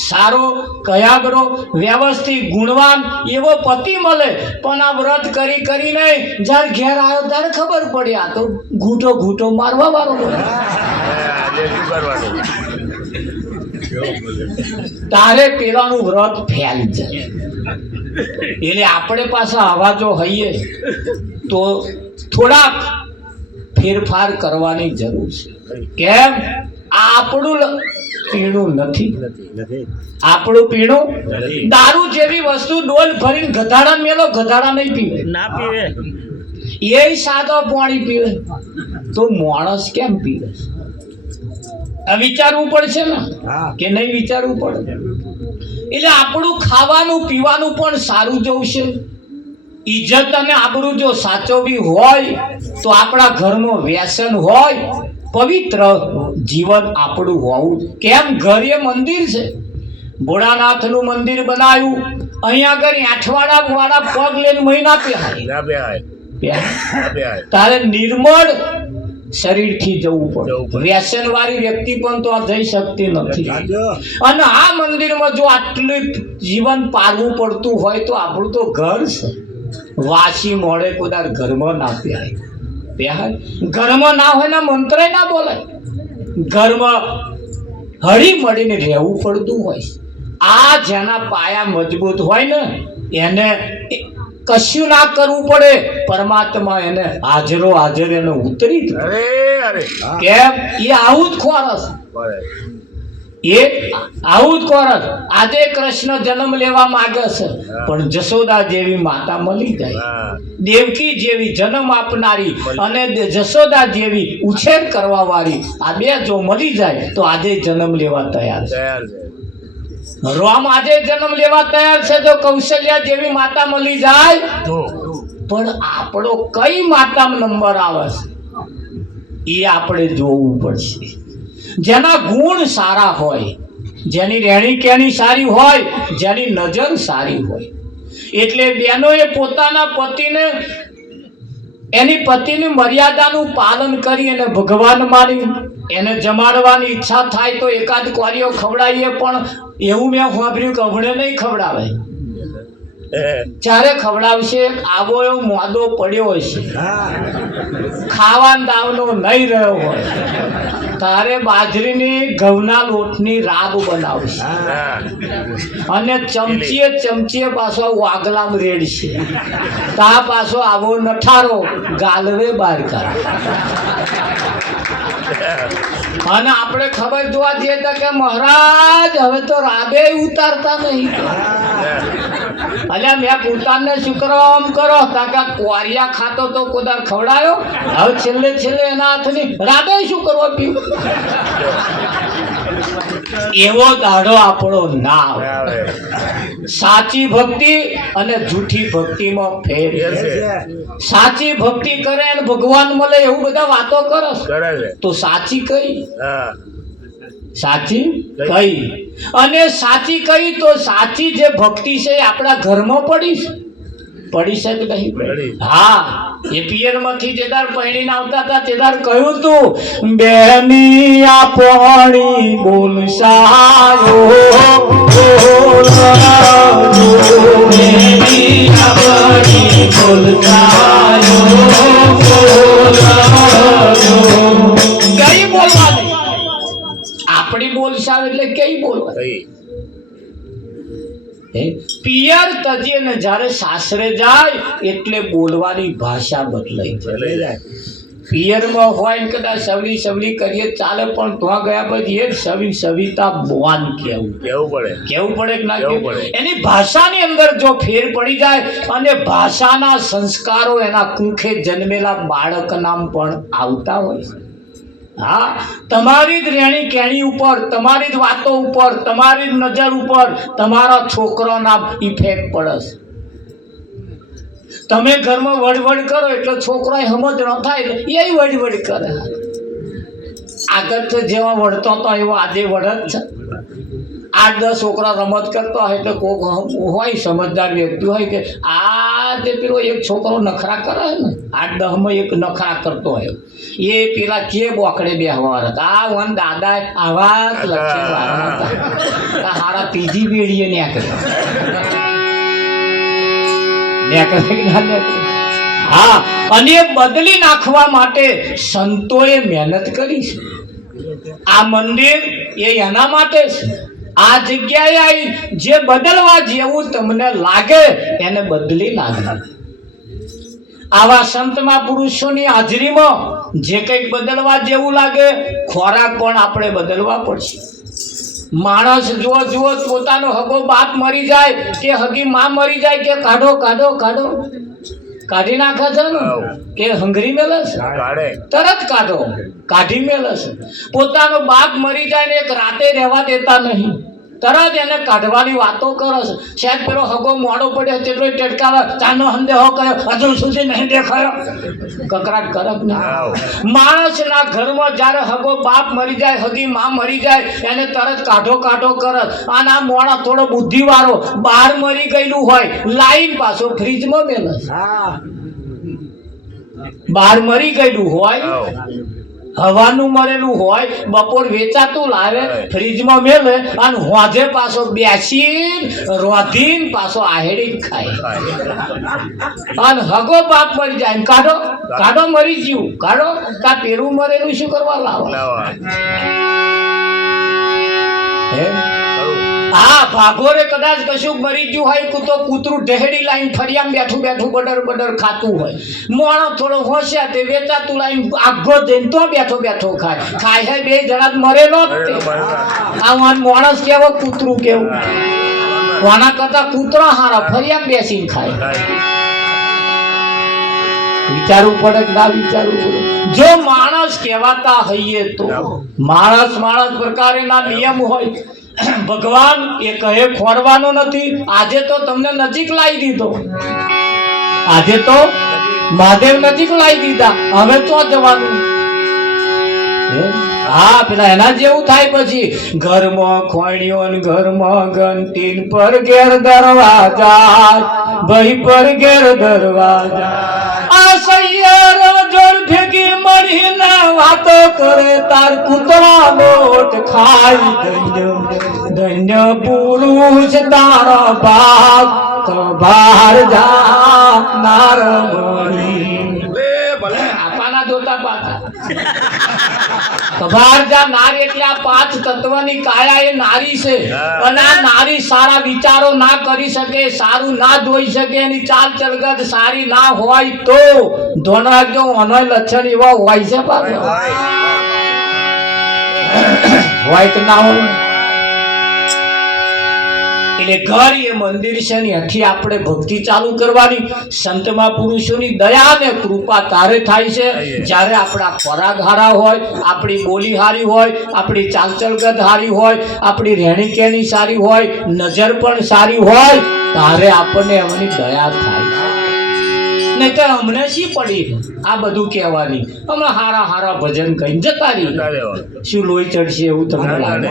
સારો કયાગરો વ્યવસ્થિત ગુણવાન એવો પતિ મળે પણ આ વ્રત કરીને જ્યારે ઘેર આવ્યો ત્યારે ખબર પડી આ તો ઘૂંટો મારવા વાળો આજે શું કરવાનું? તારે પેલાનું વ્રત ફેલ જાય એટલે આપણે પાછા આવા જો હઈએ તો થોડાક ફેરફાર કરવાની જરૂર છે કેમ આ આપણું પીણું નથી આપણું પીણું દારૂ જેવી વસ્તુ ડોલ ભરીને ગધાડા મેલો ગધાડા નહીં પીવે ના પીવે એ સાદો પાણી પીવે તો માણસ કેમ પીવે આ વિચારવું પડશે ને કે નહીં વિચારવું પડે એટલે આપણું ખાવાનું પીવાનું પણ સારું જોશે ઇજ્જત અને આબરૂ જો સાચવવી હોય તો આપણા ઘરમાં વ્યસન હોય પવિત્ર જીવન આપણું હોવું કેમ ઘર એ મંદિર છે ભોળાનાથનું મંદિર બનાવ્યું અહીંયા આગળ આઠવાડા વાળા પગ લઈને મહિના પહેરાય ના બેહાય. ના બેહાય. તારે નિર્મળ શરીરથી જવું પડે જવું પડે. વ્યસન વાળી વ્યક્તિ પણ તો આ જઈ શકતી નથી અને આ મંદિરમાં જો આટલું જીવન પારવું પડતું હોય તો આપણું તો ઘર છે વાસી મોડે કોદાર ઘરમાં ના પહેરાય ઘરમાં ના હોય ને મંત્ર ના બોલાય ઘરમાં હળી મળીને રહેવું પડતું હોય આ જેના પાયા મજબૂત હોય ને એને કશું ના કરવું પડે પરમાત્મા એને હાજર એને ઉતરી જ અરે અરે કેમ એ આવું જ ખોરસ બરાબર. એ આવું જ ખોરસ આજે કૃષ્ણ જન્મ લેવા માંગે છે પણ જશોદા જેવી માતા મળી જાય હા. દેવકી જેવી જન્મ આપનારી અને જશોદા જેવી ઉછેર કરવા વાળી આ બે જો મળી જાય તો આજે જન્મ લેવા તૈયાર છે તૈયાર છે. રામ આજે જન્મ લેવા તૈયાર છે જો કૌશલ્યા જેવી માતા મળી જાય તો પણ આપણો કઈ માતામાં નંબર આવે છે એ આપણે જોવું પડશે જેના ગુણ સારા હોય જેની રહેણી કેણી સારી હોય જેની નજર સારી હોય એટલે બહેનોએ પોતાના પતિને એની પતિની મર્યાદાનું પાલન કરી અને ભગવાન માની એને જમાડવાની ઈચ્છા થાય તો એકાદ કોરીઓ ખવડાવીએ પણ એવું મેં સાંભળ્યું કે હમણે નહીં ખવડાવે જ્યારે ખવડાવશે આવો એવો મોદો પડ્યો હશે ખાવાનો દાવનો નહીં રહ્યો હોય તારે બાજરીની ઘઉંના લોટની રાબ બનાવશે હા. અને ચમચીએ પાછો વાગલામ રેડશે તા પાછો આવો નઠારો ગાલવે બહાર કાઢે અને આપણે ખબર જોવા જઈએ તો કે મહારાજ હવે તો રાબે ઉતારતા નહીં અલ્યા મેં પૂતાને શું કરવા આમ કરો તાકા કોરિયા ખાતો તો કોદાર ખવડાયો હવે છેલ્લે એના હાથની રાબે શું કરવા પીવું એવો દાડો આપણો ના આવે આવે. સાચી ભક્તિ અને જૂઠી ભક્તિમાં ફેર ફેર છે. છે. સાચી ભક્તિ કરે અને ભગવાન મળે એવું બધા વાતો કરો કરે છે. તો સાચી કઈ? હા. સાચી કઈ? અને સાચી કઈ તો સાચી જે ભક્તિ છે એ આપણા ઘરમાં પડી છે. પડી છે કે નહીં? પડી. હા, એ પિયર માંથી જેદાર પૈણીને આવતા હતા તેદાર કહ્યું તું, બેની આ પાણી બોલસાયો બેની આ પાણી બોલસાયો કઈ બોલવાની? આપણી બોલસાવ એટલે કઈ બોલવાની? કઈ? પિયર તજીએ ને જ્યારે સાસરે જાય એટલે બોલવાની ભાષા બદલાઈ લઈ જાય. જાય. પિયરમાં હોય ને કદાચ સવલી સવલી કરીએ ચાલે, પણ ત્યાં ગયા પછી એ સવિતા બોવાન કેવું કેવું પડે. પડે કે ના કેવું કેવું? પડે. એની ભાષાની અંદર જો ફેર પડી જાય અને ભાષાના સંસ્કારો એના કુંખે જન્મેલા બાળક નામ પણ આવતા હોય છે. હા, તમારી જ રેણી કેણી ઉપર, તમારી જ વાતો ઉપર, તમારી જ નજર ઉપર તમારા છોકરાના ઇફેક્ટ પડે છે. તમે ઘરમાં વડવડ કરો એટલે છોકરો સમજ ન થાય એટલે એ વડવડ કરે. આગળ તો જેવા વળતો હતો એવો આજે વડત છે. 8-10 છોકરા રમત કરતા હોય એટલે કોક હોય સમજદાર વ્યક્તિ હોય કે આ જે પેલો એક છોકરો નખરા કરે ને 8-10 એક નખરા કરતો હોય એ પેલા કે બોકડે બેહવા હતા. આ વન દાદા આવા જ લક્ષણ વાળા હતા. હારા ત્રીજી પેઢીએ હા, અને એ બદલી નાખવા માટે સંતોએ મહેનત કરી છે. આ મંદિર એ એના માટે છે. આ જગ્યાએ આવી જે બદલવા જેવું તમને લાગે એને બદલી નાખે. આવા સંત મહાપુરુષોની હાજરીમાં જે કંઈક બદલવા જેવું લાગે, ખોરાક પણ આપણે બદલવા પડશે. માણસ જુઓ પોતાનો હગો બાપ મરી જાય કે હગી માં મરી જાય કે કાઢો કાઢી નાખે છે ને કે હંગરી મેલે છે, કાઢે. તરત કાઢી મેલે છે. પોતાનો બાપ મરી જાય ને એક રાતે રહેવા દેતા નહીં, તરત એને કાઢવાની વાતો કરે છે. શાયદ પેલો હગો મોડો પડ્યો તેટલો ટેટકાવે, ચાનો સંદેહો કર્યો હજુ સુધી નહીં દેખાયો, કકરાટ કરક નહીં. માણસના ઘરમાં જ્યારે હગો બાપ મરી જાય, હગી માં મરી જાય એને તરત કાઢો કરે. અને આ મોણા થોડો બુદ્ધિવાળો બહાર મરી ગયેલું હોય લાઈન પાછો ફ્રીજમાં મેલે. બહાર મરી ગયેલું હોય, હવાનું મરેલું હોય, બપોર વેચાતું લાવે ફ્રીજમાં મેલે અને હોજે પાછો બેસી રોધીને પાછો આહેડી ખાય. અને હગો બાપ મરી જાય ને કાઢો મરી ગયું, કાઢો તા પેલું મરેલું શું કરવા લાવો? હા, ભાગોરે કદાચ કશું મરી ગયું હોય તો કૂતરું ઢહેડી લાઈન ફળિયામાં બેઠું બડર ખાતું હોય. મોણો થોડો હોશિયાર તે વેચાતું લાઈન આઘો જઈને તો બેઠો ખાય બે જણા મરેલો જ તે. આ માણસ કેવો કૂતરું કેવું? કોના કરતા કૂતરો હારા ફળિયામાં બેસીને ખાય. વિચારવું પડે કે ના વિચારવું પડે? જો માણસ કહેવાતા હઈએ તો માણસ પ્રકારના નિયમ હોય. ભગવાન એ કહે ખોરવાનો નથી. આજે તો તમને નજીક લાવી દીધો, આજે તો મહાદેવ નજીક લાવી દીધા, હવે તો જવાનું. હા, પેલા એના જેવું થાય પછી ઘરમાં ખોણ્યો ને ઘરમાં ઘંટીન પર ઘેર દરવાજા, ભાઈ પર ઘેર દરવાજા. આ સૈયર જોડ ભેગી મળીને વાતો કરે તાર કૂતરા લોટ ખાઈ. ધન્ય પુરુષ તારા બાપ કભાર જા નાર આપાના જોતા પાછા કભાર જા નારી એટલે આ 5 તત્વની કાયા એ નારી છે. અને આ નારી સારા વિચારો ના કરી શકે, સારું ના જોઈ શકે, એની ચાલ ચલગત સારી ના હોય તો ધોન રાખજો અનય લક્ષણ એવા હોય છે પાછો. હોય કે ના હોય? એટલે ઘર એ મંદિર છે ને એથી આપણે ભક્તિ ચાલુ કરવાની. સંતમાં પુરુષોની દયા અને કૃપા તારે થાય છે જ્યારે આપણા ખોરાક હારા હોય, આપણી બોલી હારી હોય, આપણી ચાલચલગત હારી હોય, આપણી રહેણી કહેણી સારી હોય, નજર પણ સારી હોય, તારે આપણને એમની દયા થાય. નહીં તો અમને શી પડી આ બધું કહેવાની? અમે હારા હારા ભજન કહીને જતા રહીએ. શું લોહી ચડશે એવું તમને લાગે?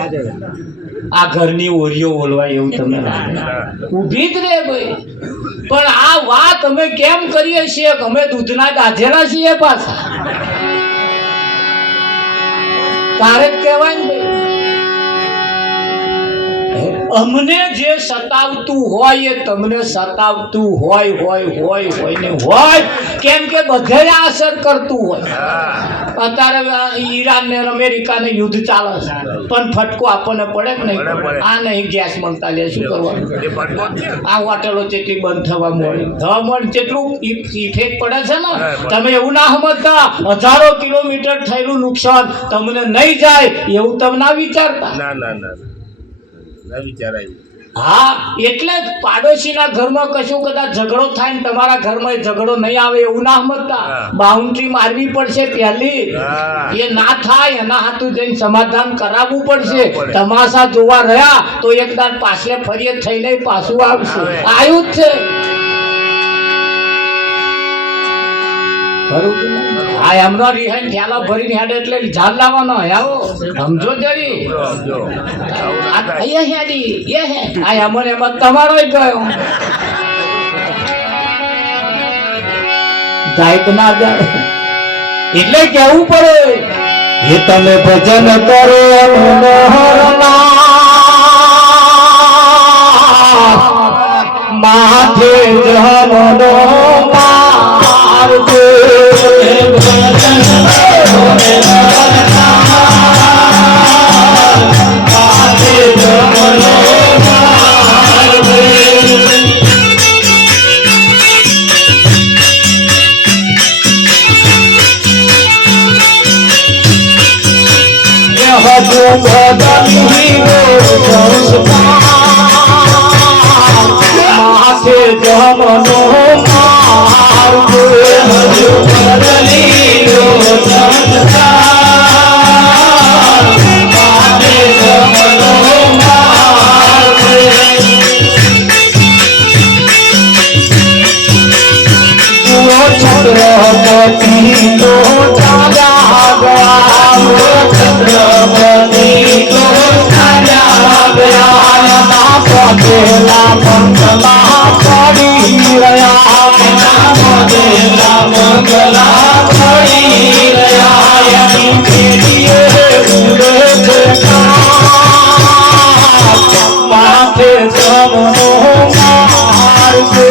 આ ઘરની ઓરીઓ ઓલવાય એવું તમને લાગે? ઊભી જ રે ભાઈ. પણ આ વાત અમે કેમ કરીએ છીએ કે અમે દૂધના ગાધેલા છીએ પાછા? તારે જ કહેવાય ને ભાઈ. અમને જે સતાવતું હોય એ તમને સતાવતું હોય ને હોય. કેમ કે બધે અસર કરતું હોય. અત્યારે ઈરાન ને અમેરિકા ને યુદ્ધ ચાલે છે પણ ફટકો આપણને પડે કે નહીં? આ નહીં ગેસ મળતા લે શું કરવાનું? આ હોટલો જેટલી બંધ થવા મળી જેટલું ઇફેક્ટ પડે છે ને. તમે એવું ના સમજતા હજારો કિલોમીટર થયેલું નુકસાન તમને નહીં જાય એવું તમે ના વિચારતા. હા, એટલે જ પાડોશીના ઘરમાં કશું કદાચ ઝઘડો થાય ને તમારા ઘરમાં ઝઘડો નહીં આવે એવું ના સમજતા. બાઉન્ડ્રી મારવી પડશે પહેલી. એ ના થાય એના હાથું જઈને સમાધાન કરાવવું પડશે. તમાશા જોવા રહ્યા તો એકદાર પાછલે ફરીએ થઈને પાછું આવશે. આવ્યું જ છે. આ એમનો રિહાઈન થેલા ભરીને હેડે એટલે ઝાડ લાવવાનો. આવો સમજો જરી. અહીંયા હેડી એ હે આ એમન એમાં તમારો ગયો જાય તો ના જાય. એટલે કેવું પડે એ તમે ભજન કરો માથે જમનો મારજો. માથે જમનો મારજો. છત્રપતિ તો ચાલ્યા ગયા, છત્રપતિ તો ચાલ્યા ગયા. પદેલા મંગલા પડી રહ્યા, પદેલા મંગલા પડી રહ્યા. માથે જમનો મારજો.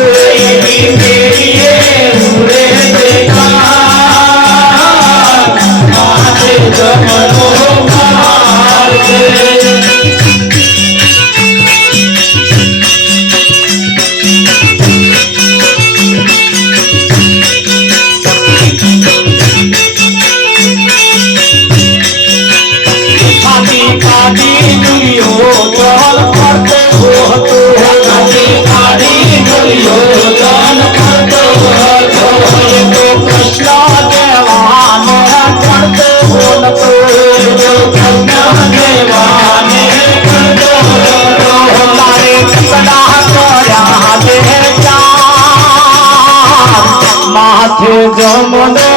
માથે જમનો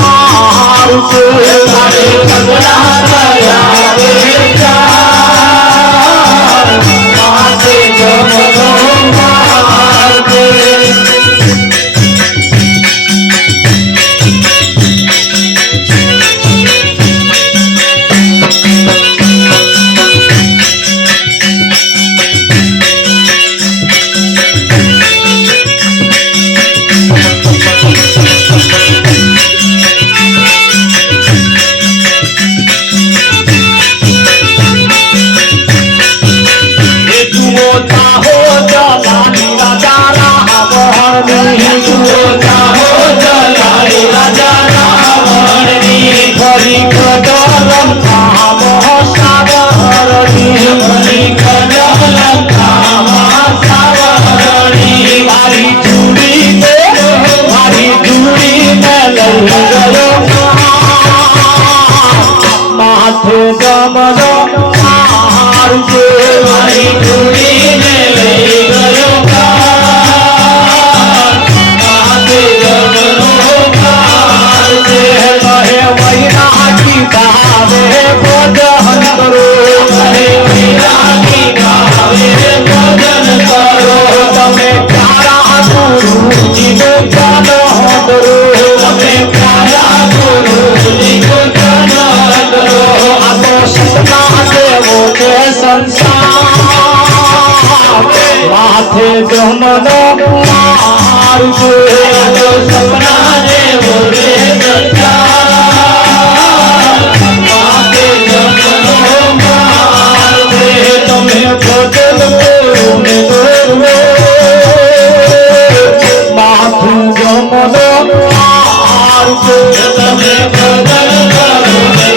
મારજો. માથે જમનો મારજો. જમનો હાર છે મારી ધૂળીને લઈ ગયો કાળ માથે જમનો હાર છે કહે વૈરાગી ગાવે ભજન કરો કહે વૈરાગી ગાવે ભજન કરો તમે પ્યારા ગુરુજીને જાનો કરો તમે પ્યારા ગુરુજીને જાનો કરો આ તો સપના દેવો છે સંસાર માથે જમનો હાર છે આ તો સપના દેવો છે સંસાર માથે જમનો હાર છે તમે ભજન કરો ને કરો માથું જમનો હાર છે તમે ભજન કરો ને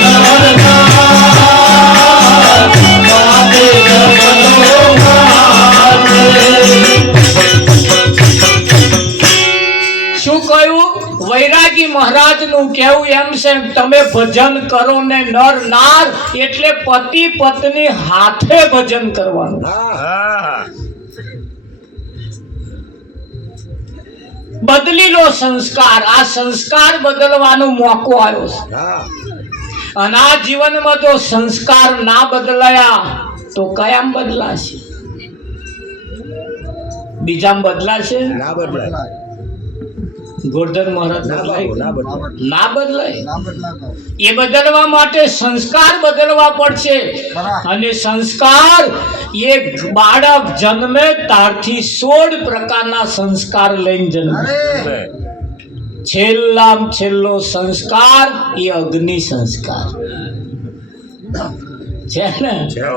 માથે જમનો હાર છે શું કહ્યું વૈરાગી મહારાજ નું કેવું એમ છે તમે ભજન કરો ને નર નાર એટલે પતિ પત્ની હાથે ભજન કરવાનું હા બદલી લો સંસ્કાર આ સંસ્કાર બદલવાનો મોકો આવ્યો છે અને આ જીવનમાં જો સંસ્કાર ના બદલાયા તો કયામ બદલાશે બીજામાં બદલાશે ના બદલાય ગોરધન મહારાજ બદલાય ના બદલાય ના બદલાતા એ બદલવા માટે સંસ્કાર બદલવા પડશે અને સંસ્કાર એ બાળક જન્મે ત્યારથી 16 પ્રકારના સંસ્કાર લઈને જન્મે અરે છેલ્લામાં છેલ્લો સંસ્કાર એ અગ્નિ સંસ્કાર છે ને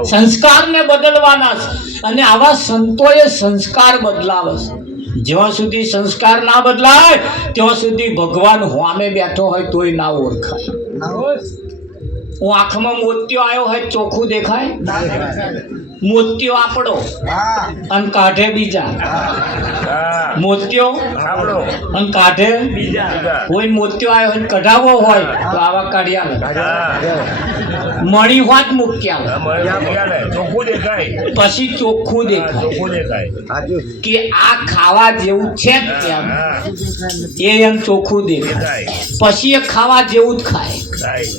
સંસ્કારને બદલવાના છે અને આવા સંતોએ સંસ્કાર બદલાવે છે જ્યાં સુધી સંસ્કાર ના બદલાય ત્યાં સુધી ભગવાન હોમે બેઠો હોય તોય ના ઓળખાય ના હોય હું આંખમાં મોતિયો આવ્યો હોય ચોખ્ખું દેખાય મોતિયો આપણો હા અને કાઢે બીજા હા મોતિયો આપણો અને કાઢે બીજા કોઈ મોતિયો આવ્યો હોય ને કઢાવવો હોય તો આવા કાઢ્યા હા મણી હોત મૂક્યા ચોખ્ખું દેખાય પછી ચોખ્ખું દેખાય ચોખ્ખું દેખાય કે આ ખાવા જેવું છે જ કેમ હા એ એમ ચોખ્ખું દેખાય દેખાય પછી એ ખાવા જેવું જ ખાય થાય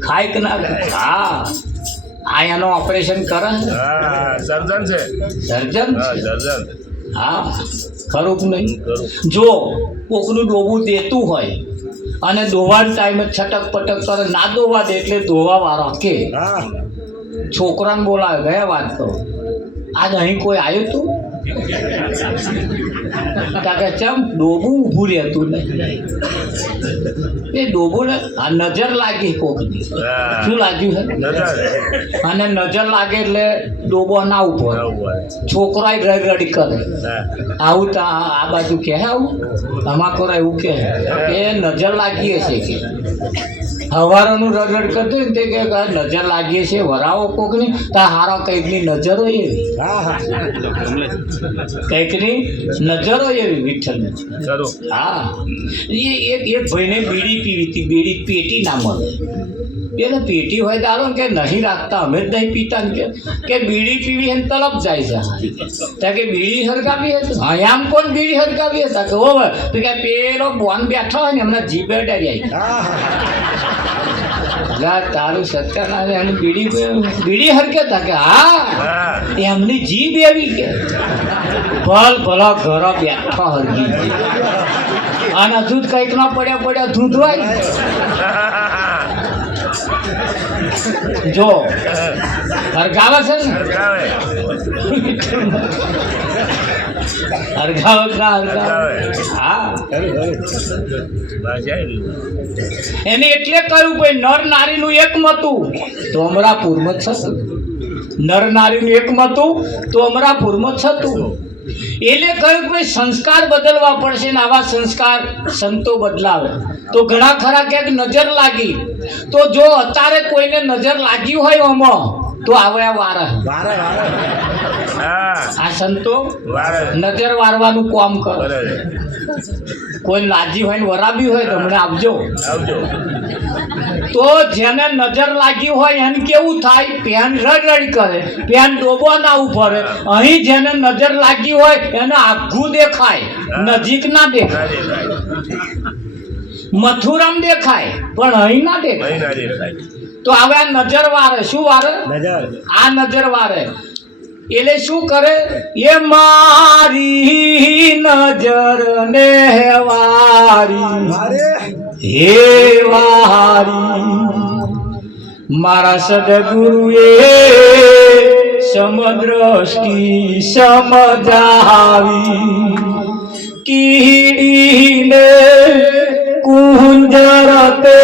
ખાય કે ના ખાય? હા આ એનો ઓપરેશન કરે છે હા સર્જન છે સર્જન હા છે સર્જન હા ખરું કે નહીં કરું જો કોકનું ડોબું દેતું હોય અને દોવાના ટાઈમે છટક પટક કરે ના દોવા દે એટલે દોવા વાળો કે છોકરાને બોલાવે ગયા વાત કરો આજ અહીં કોઈ આવ્યું તું કાકા ચમ ડોબું ઊભું રહેતું નહીં એ ડોબું ને આ નજર લાગી કોકની હા શું લાગ્યું છે નજર અને નજર લાગે એટલે ડોબો ના ઉભો રહે. આવું હોય છોકરા રડી કરે હા આવું તો આ બાજુ કે આવું તમાકુ એવું કે એ નજર લાગી હશે કે હવારોનું રડ કરતું ને તે કે આ નજર લાગી છે વરાવો કોકની તો હારો કંઈકની નજર હોય એવી કંઈકની નજર હોય એવી વિઠ્ઠલની કરું હા એ એક ભાઈને બીડી પીવી હતી બીડી પેટી ના મળે એટલે પેટી હોય દારો કે નહીં રાખતા અમે જ નહીં પીતા ને કે બીડી પીવી એને તરફ જાય છે ત્યાં કે બીડી હરગાવી હતી હા આમ કોણ બીડી હરગાવી હતા કે હો તો કે પેલો બોન બેઠો હોય ને એમના જીભે ડરી આવી તારું સત્યનારાયણ એની બીડી હરકેતા કે હા હા એમની જીભ એવી કે ભલા ઘર બેઠા હરગી ગઈ અને દૂધ કંઈક ના પડ્યા ધૂંધવાય જો હરગાવે છે ને હરગાવે ના હરગાવે હા એને એટલે કહ્યું ભાઈ નર નારીનું એક મતું તો અમરાપુરમાં થતું નર નારીનું એક મતું તો અમરાપુરમાં થતું એટલે કહ્યું કે ભાઈ સંસ્કાર બદલવા પડશે ને આવા સંસ્કાર સંતો બદલાવે તો ઘણા ખરા ક્યાંક નજર લાગી તો જો અત્યારે કોઈને નજર લાગી હોય આમાં તો આવે આ વારે હા આ સંતો વારે નજર વારવાનું કામ કરે. બરાબર કોઈ લાજી હોય ને વરાબી હોય તો મને આપજો. આવજો તો જેને નજર લાગી હોય એને કેવું થાય? પેન રડ કરે, પેન ડોબો ના ઉપરે. અહીં જેને નજર લાગી હોય એને આઘું દેખાય, નજીક ના દેખાય. ના દેખાય મથુરામ દેખાય પણ અહીં ના દેખાય. અહીં ના દેખાય તો હવે આ નજર વારે. શું વારે? આ નજર વારે. એટલે શું કરે? એ મારી નજર ને વારી હે વારી, મારા સદગુરુએ સમદ્રષ્ટિ સમજાવી. કીડીને કુંજર તે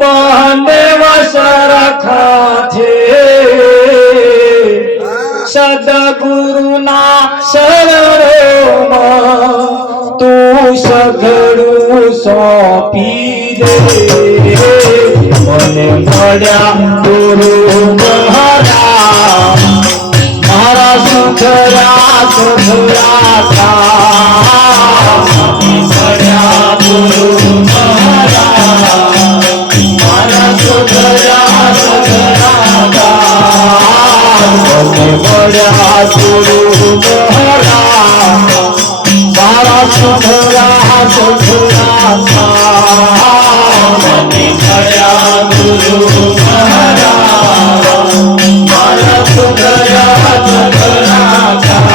બંને વસરખા છે. સદગુરુના શરણોમાં તું સઘળું સોંપી દે. મને મળ્યા ગુરુ મહારાજ, મારા સુખરા સુખરા થા. મળ્યા ગુરુ મહારાજ, મારા સુખરા સુખરા થા. મળ્યા ગુરુ મહારાજ, મારા સુખરા સુખરા થા. મળ્યા ગુરુ મહારાજ, મારા સુખરા સુખરા થા.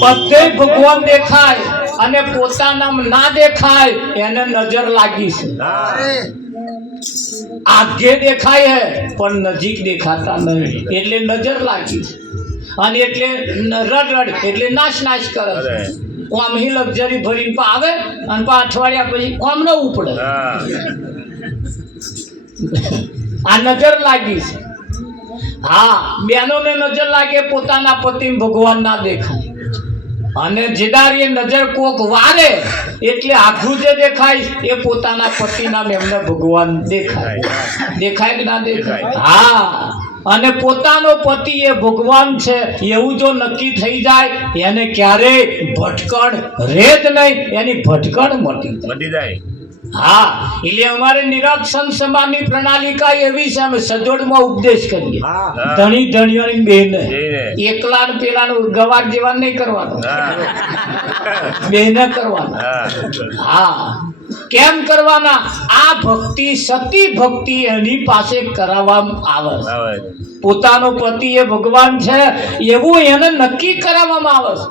બધે ભગવાન દેખાય અને પોતાના ના દેખાય એને નજર લાગી છે. આગે દેખાય હે પણ નજીક દેખાતા નહીં એટલે નજર લાગી છે. અને એટલે રડ એટલે નાશ કરે છે. આમ હી લક્ઝરી ભરીને આવે અને અઠવાડિયા પછી આમ ન ઉપડે. આ નજર લાગી છે. હા, બેનોને નજર લાગે પોતાના પતિ ભગવાન ના દેખાય. અને જેદારી નજર કોક વારે એટલે આખું જે દેખાય એ પોતાના પતિના એમને ભગવાન દેખાય. દેખાય કે ના દેખાય? હા. અને પોતાનો પતિ એ ભગવાન છે એવું જો નક્કી થઈ જાય એને ક્યારેય ભટકણ રહે જ નહીં, એની ભટકણ મટી જાય. હા, એટલે અમારે નિરક્ષણ સમાજની પ્રણાલિકા એવી છે, અમે સજોડમાં ઉપદેશ કરીએ. ધણી ધણીઓની બેન એકલા ને પેલા ગવાર જેવા નહીં કરવાનું, બેન કરવાના. હા, કેમ કરવાના? આ ભક્તિ સતી ભક્તિ એની પાસે કરાવવામાં આવે. પોતાનો પતિ એ ભગવાન છે એવું એને નક્કી કરાવવામાં આવે છે.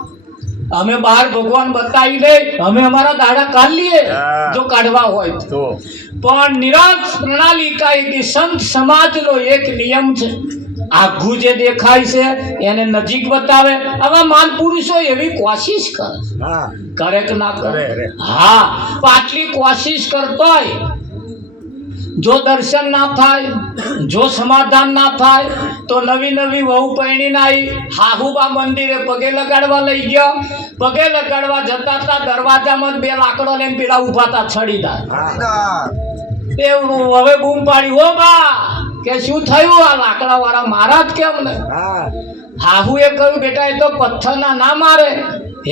અમે બહાર ભગવાન બતાવી દે, અમે અમારા દાડા કાઢી લઈએ જો કાઢવા હોય તો. પણ નિરક્ષ પ્રણાલિકા કે સંત સમાજનો એક નિયમ છે, આઘું જે દેખાય છે એને નજીક બતાવે. આવા માન પુરુષો એવી કોશિશ કરે કે ના કરે? હા, આટલી કોશિશ કરતોય જો દર્શન ના થાય, જો સમાધાન ના થાય તો નવી નવી વહુ પૈણીને આવી હાહુબા મંદિરે પગે લગાડવા લઈ ગયો. પગે લગાડવા જતા હતા, દરવાજામાં બે લાકડો લઈને પેલા ઉભા હતા છડીદાર. હવે બૂમ પાડી, ઓ બા કે શું થયું? આ લાકડા વાળા મારા જ કેમ ને? હાહુએ કહ્યું, બેટા એ તો પથ્થરના ના મારે.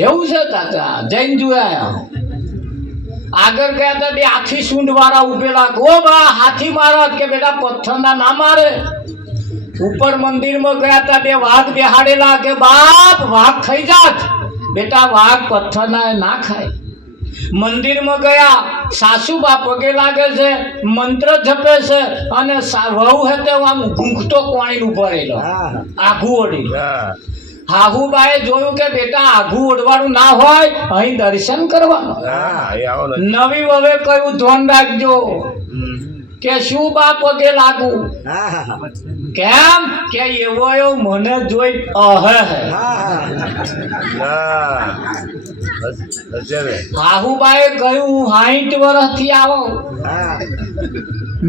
એવું છે કાકા? જૈન જોયા આગળ ગયા હતા બે હાથી સૂંઢ વાળા ઉભેલા. ઓ બા હાથી મારા કે બેટા પથ્થરના ના મારે. ઉપર મંદિરમાં ગયા હતા બે વાઘ બેહાડેલા કે બાપ વાઘ ખાઈ જાત. બેટા વાઘ પથ્થરના ના ખાય. મંદિરમાં ગયા, સાસુબા પગે લાગે છે, મંત્ર જપે છે અને વહુ હતે આમ ઘૂંઘતો કોણી ઉભો રહેલો આઘું ઓઢી. હાહુબાએ જોયું કે બેટા આઘું ઓઢવાનું ના હોય, અહીં દર્શન કરવાનું. નવી વવે કયું ધ્યાન રાખજો કે શું બા પગે લાગુ? કેમ કે એવો મને જોઈ હાહુબાએ કહ્યું, હું 60 વર્ષથી આવો,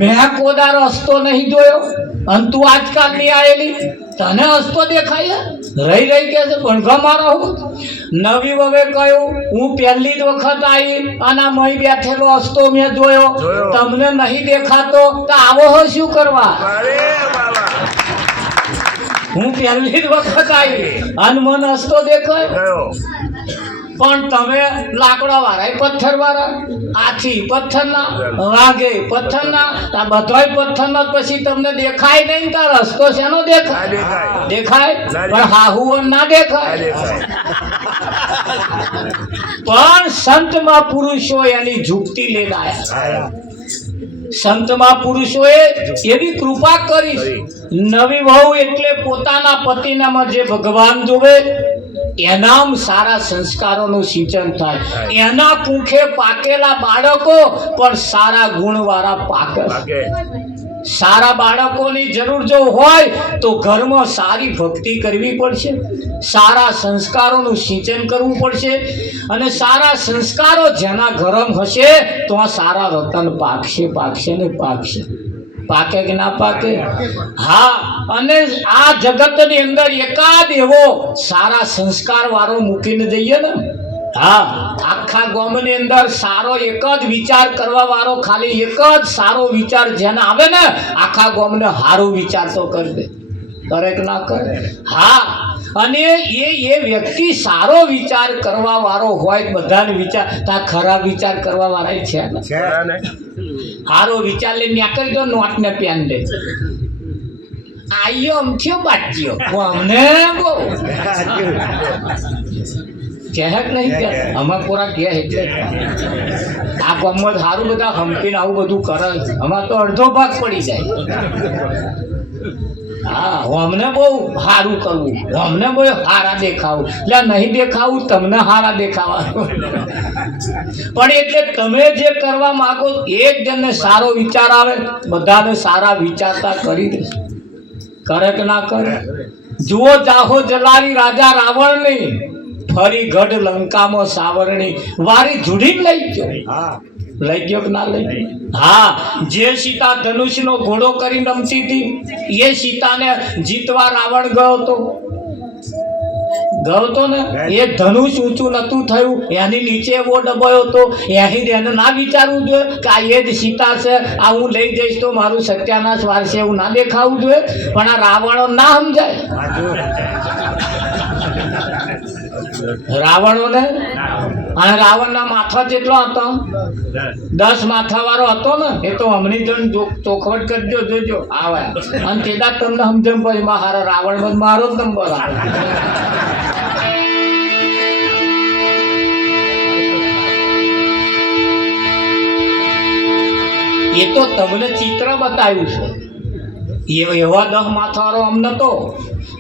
મેં કોદા રસ્તો નહીં જોયો અને તું આજકાલ ની આવેલી, તને રસ્તો દેખાય? રહી કે છે ભણવા મારો નવી હવે કયું હું પહેલી જ વખત આવી અને આ મહી બેઠેલો હસતો મેં જોયો તમને નહીં દેખાતો તો આવો હો શું કરવા હું પહેલી જ વખત આવી અને મને હસતો દેખાય પણ તમે લાકડા વાળા પથ્થર વાળા આથી પથ્થરના વાઘે પથ્થરના આ બધાય પથ્થરના પછી તમને દેખાય નહીં તાર રસ્તો શેનો દેખાય દેખાય પણ હાહુઓ ના દેખાય પણ સંતમાં પુરુષો એની ઝૂકતી લઈને આયા સંતમાં પુરુષોએ એવી કૃપા કરી નવી વહુ એટલે પોતાના પતિનામાં જે ભગવાન જોવે એનામ સારા સંસ્કારોનું સિંચન થાય એના કુંખે પાકેલા બાળકો પણ સારા ગુણવાળા પાકે સારા બાળકોની જરૂર જો હોય તો ઘરમાં સારી ભક્તિ કરવી પડશે સારા સંસ્કારોનું સિંચન કરવું પડશે અને સારા સંસ્કારો જેના ઘરમાં હશે તો આ સારા રતન પાકશે ને પાકશે પાકે કે ના પાકે હા અને આ જગતની અંદર એકાદ એવો સારા સંસ્કાર વાળો મૂકીને જઈએ ને હા આખા ગામની અંદર સારો એક જ વિચાર કરવા વાળો ખાલી એક જ સારો વિચાર જેને આવે ને આખા ગામને સારો વિચાર તો કરી દે કરે કે ના કરે હા અને એ વ્યક્તિ સારો વિચાર કરવા વાળો હોય બધાને વિચાર તા ખરાબ વિચાર કરવા વાળા છે ને સારો વિચાર લઈને નીકળી દો નોટ ને પેન દે આયો અમથ્યો બાટ્યો અમને બહુ કહે નહીં કે અમે પૂરા કહે એટલે આ ગામમાં સારું બધા હંપીને આવું બધું કરે અમારે તો અડધો ભાગ પડી જાય હા અમને બહુ સારું કરવું અમને બહુ સારા દેખાવું એટલે નહીં દેખાવું તમને સારા દેખાવા પણ એટલે તમે જે કરવા માંગો એક જણને સારો વિચાર આવે બધાને સારા વિચારતા કરી દે કરે કે ના કરે જુઓ જાહો જલારી રાજા રાવણની ફરી ગઢ લંકામાં સાવરણી વારી જુડીને લઈ ગયો કે ના લઈ ગયો હા જે સીતા ધનુષનો ઘોડો કરી રમતી હતી એ સીતાને જીતવા રાવણ ગયો હતો ને એ ધનુષ ઊંચું નતું થયું એની નીચે એવો ડબાયો હતો એને ના વિચારવું જોઈએ કે આ એ જ સીતા છે આ હું લઈ જઈશ તો મારું સત્યાનાશ વારશે એવું ના દેખાવું જોઈએ પણ આ રાવણો ના સમજાય રાવણોને અને રાવણના માથા જેટલો હતો 10 માથા વાળો હતો ને એ તો હમણાં જણ ચોખવટ કરજો જોજો આવે અને તેદા તમને સમજણ પછી મારા રાવણ મારો જ નંબર આવે એ તો તમને ચિત્ર બતાવ્યું છે એવા 10 માથાવાળો અમને તો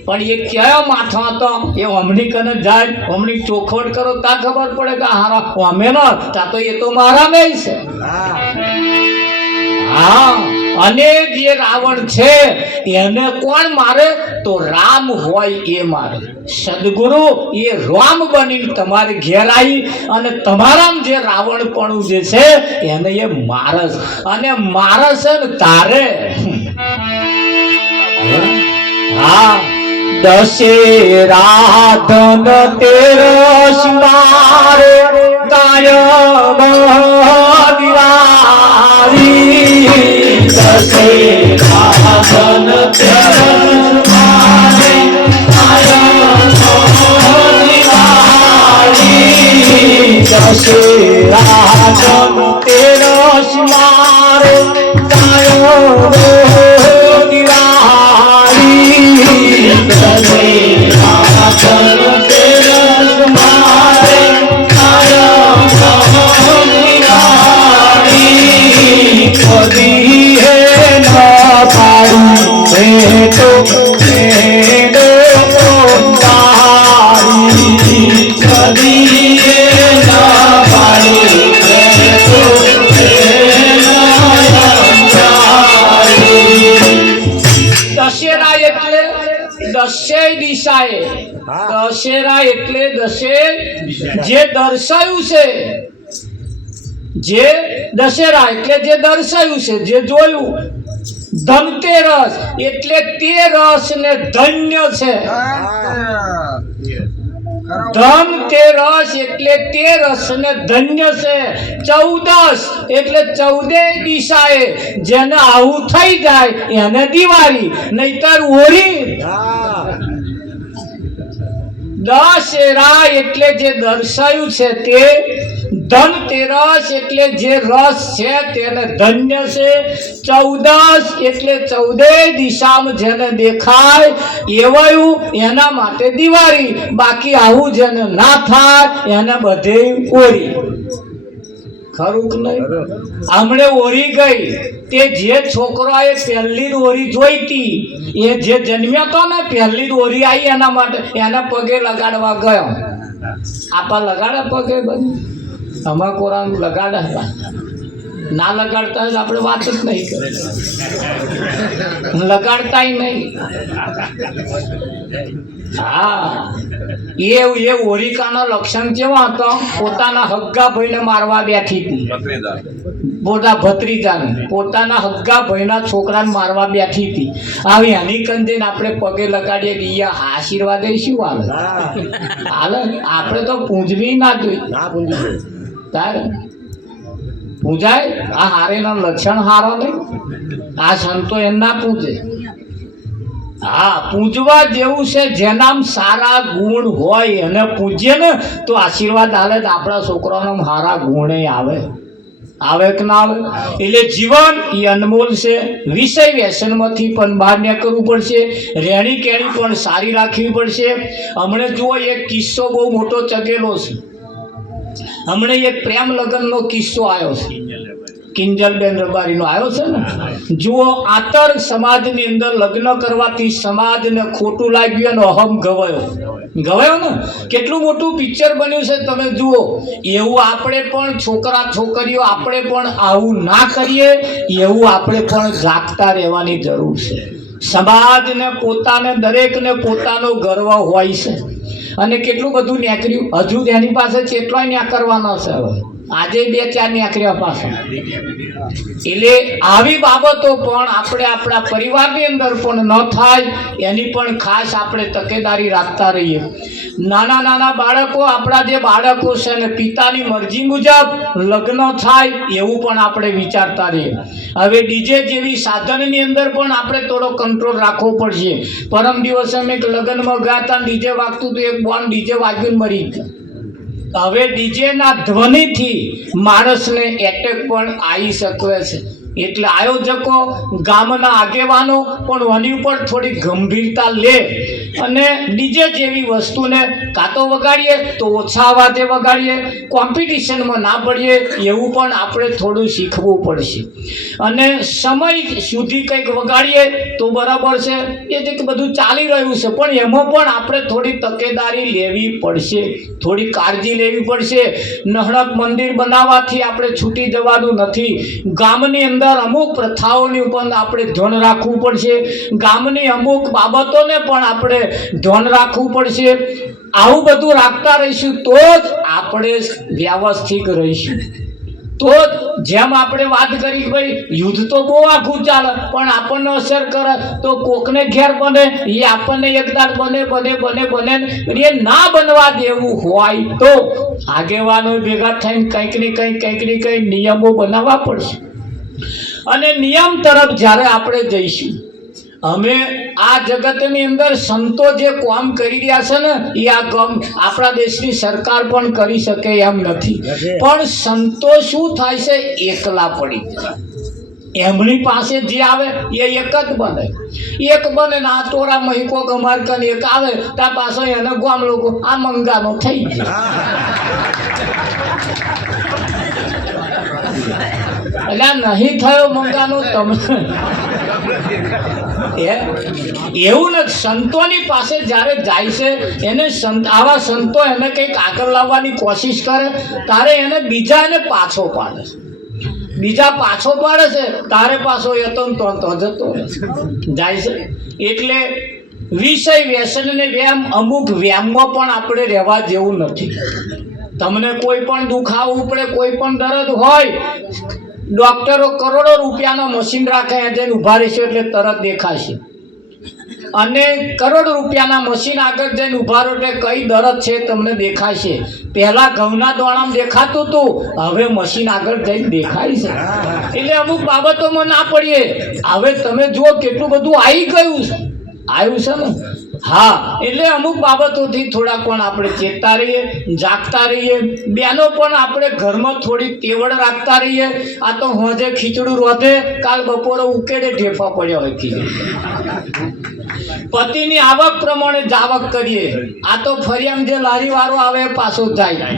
પણ એ કયો માથો હતો એ અમની કને જાય અમની ચોખવટ કરો ત્યાં ખબર પડે કે હારા અમે ન ત્યાં તો એ તો મારા નહીં છે હા અને જે રાવણ છે એને કોણ મારે તો રામ હોય એ મારે સદગુરુ એ રામ બની તમારે ઘેર આવી અને તમારામાં જે રાવણપણું જે છે એને એ મારસ અને મારસ ને તારે હા દશેરાધન તેરસ મારે કાયમ દિવાળી દશેરાધન તેરસ મારે કાયમ દિવાળી દશેરાધન તેરસ મારે કાયમ દશેરા એટલે દશે જે દર્શાયું છે જે દશેરા એટલે જે દર્શાયું છે, જે જોયું. ધનતેરસ એટલે તે રસ ને ધન્ય છે. ધનતેરસ એટલે તે રસ ને ધન્ય છે. 14 એટલે 14 દિશાએ જેને આવું થઈ જાય એને દિવાળી, નહીતર હોળી. દશેરા એટલે જે દર્શાયું છે તે. ધનતેરસ એટલે જે રસ છે તેને ધન્ય છે. 14 એટલે 14 દિશામાં જેને દેખાય એવાયું એના માટે દિવાળી. બાકી આવું જેને ના થાય એને બધે ઓરી. ખરું કે નહીં? હમણે ઓરી ગઈ તે જે છોકરાએ પહેલી ઓરી જોઈતી એ જે જન્મ્યો હતો ને પહેલી ઓરી આવી એના માટે એને પગે લગાડવા ગયો. આપા લગાડે પગે બધું અમા કોરાનું લગાડે હતા. ના લગાડતા હોય તો આપણે વાત જ નહીં કરે. લગાડતાય નહીં. હા, એ હોરિકાના લક્ષણ કેવા હતા? પોતાના હગ્ગા ભાઈને મારવા બેઠી હતી. પોતા ભત્રીજાને પોતાના હગ્ગા ભાઈના છોકરાને મારવા બેઠી હતી. આવી એની કંદીને આપણે પગે લગાડીએ કે આશીર્વાદ શું હાલે? હાલે આપણે તો પૂંજવી ના જોઈ. તારે પૂજાય? આ હારેના લક્ષણ હારો નહીં. આ સંતો એમના પૂજે. હા, પૂજવા જેવું છે. જેનામ સારા ગુણ હોય એને પૂજ્ય ને તો આશીર્વાદ હાલે. તો આપણા છોકરાઓના સારા ગુણ આવે. આવે કે ના આવે? એટલે જીવન એ અનમોલ છે. વિષય વ્યસનમાંથી પણ બહાર નીકળવું પડશે. રહેણી કેણી પણ સારી રાખવી પડશે. હમણાં જુઓ એક કિસ્સો બહુ મોટો ચગેલો છે. હમણે એક પ્રેમ લગ્નનો કિસ્સો આવ્યો છે. કિંજલબેન રબારીનો આવ્યો છે ને. જુઓ, આતર સમાજની અંદર લગ્ન કરવાથી સમાજને ખોટું લાગ્યું અને અહમ ગવાયો ને. કેટલું મોટું પિક્ચર બન્યું છે તમે જુઓ. એવું આપણે પણ છોકરા છોકરીઓ આપણે પણ આવું ના કરીએ એવું આપણે પણ જાગતા રહેવાની જરૂર છે. સમાજને પોતાને દરેકને પોતાનો ગર્વ હોય છે. અને કેટલું બધું નેકર્યું. હજુ એની પાસે કેટલાય નેકરવાનો છે. હવે આજે 2-4 નેકર્યા પાછા. એટલે આવી બાબતો પણ આપણે આપણા પરિવારની અંદર પણ ન થાય એની પણ ખાસ આપણે તકેદારી રાખતા રહીએ. નાના નાના બાળકો, આપણા જે બાળકો છે ને પિતાની મરજી મુજબ લગ્ન થાય એવું પણ આપણે વિચારતા રહીએ. હવે ડીજે જેવી સાધનની અંદર પણ આપણે થોડો કંટ્રોલ રાખવો પડશે. પરમ દિવસે અમે એક લગ્નમાં ગયા હતા, ડીજે વાગતું હતું, એક બોન ડીજે વાગ્યું મરી ગયા. હવે ડીજેના ધ્વનિથી માણસને એટેક પણ આવી શકે છે. એટલે આયોજકો, ગામના આગેવાનો પણ આની ઉપર થોડી ગંભીરતા લે અને ડીજે જેવી વસ્તુને કાં તો વગાડીએ તો ઓછા અવાજે વગાડીએ, કોમ્પિટિશનમાં ના પડીએ એવું પણ આપણે થોડું શીખવું પડશે. અને સમય સુધી કંઈક વગાડીએ તો બરાબર છે, એ કંઈક બધું ચાલી રહ્યું છે, પણ એમાં પણ આપણે થોડી તકેદારી લેવી પડશે, થોડી કાળજી લેવી પડશે. નહણક મંદિર બનાવવાથી આપણે છૂટી જવાનું નથી. ગામની અંદર અમુક પ્રથાઓની ઉપર આપણે ધ્યાન રાખવું પડશે. ગામની અમુક બાબતોને પણ આપણે ધ્યાન રાખવું પડશે. આવું બધું રાખતા રહીશું તો જ આપણે વ્યવસ્થિત રહીશું. તો જેમ આપણે વાત કરી કે ભાઈ યુદ્ધ તો બહુ આખું ચાલે પણ આપણને અસર કરે તો કોકને ઘેર બને એ આપણને એકદાર બને એ ના બનવા દેવું હોય તો આગેવાનો ભેગા થઈને કંઈક ને કંઈક નિયમો બનાવવા પડશે. અને નિયમ તરફ જ્યારે આપણે જઈશું, અમે આ જગતની અંદર સંતો જે કામ કરી રહ્યા છે ને એ આપણા દેશની સરકાર પણ કરી શકે એમ નથી. પણ સંતો શું થાય છે, એકલા પડી જાય. એમની પાસે જે આવે એ એક જ બને. એક બને ને આ તોરા મહિકો ગમાર કને એક આવે ત્યાં પાછો એને ગામ લોકો આ મંગાનો થઈ જાય. એટલે નહીં થયો મંગાનો તમે એવું નથી. સંતોની પાસે જ્યારે જાય છે એને આવા સંતો એને કંઈક આગળ લાવવાની કોશિશ કરે તારે એને બીજા એને પાછો પાડે છે. બીજા પાછો પાડે છે તારે પાછો એતો તો જતો જાય છે. એટલે વિષય વ્યસન ને વ્યાયામ અમુક વ્યાયામમાં પણ આપણે રહેવા જેવું નથી. તમને કોઈ પણ દુખાવો પડે, કોઈ પણ દર્દ હોય, ડોક્ટરો કરોડો રૂપિયાના મશીન રાખે, જઈને ઊભા રહેશે એટલે તરત દેખાશે. અને કરોડ રૂપિયાના મશીન આગળ જઈને ઊભા રહો એટલે કઈ દર્દ છે તમને દેખાશે. પહેલા ઘઉંના દોણામાં દેખાતું હતું, હવે મશીન આગળ જઈને દેખાય છે. એટલે અમુક બાબતોમાં ના પડીએ. હવે તમે જુઓ કેટલું બધું આવ્યું છે ને. હા, એટલે અમુક બાબતોથી થોડા પણ આપણે ચેતતા રહીએ, જાગતા રહીએ. બેનો પણ આપણે ઘરમાં થોડી તેવડ રાખતા રહીએ. આ તો હોજે ખીચડું રોધે, કાલ બપોરે ઉકેડે ઢેફા પડ્યા હોય ખીચડી. પતિની આવક પ્રમાણે જાવક કરીએ. આ તો ફરિયામ જે લારી વાળો આવે પાછો જાય.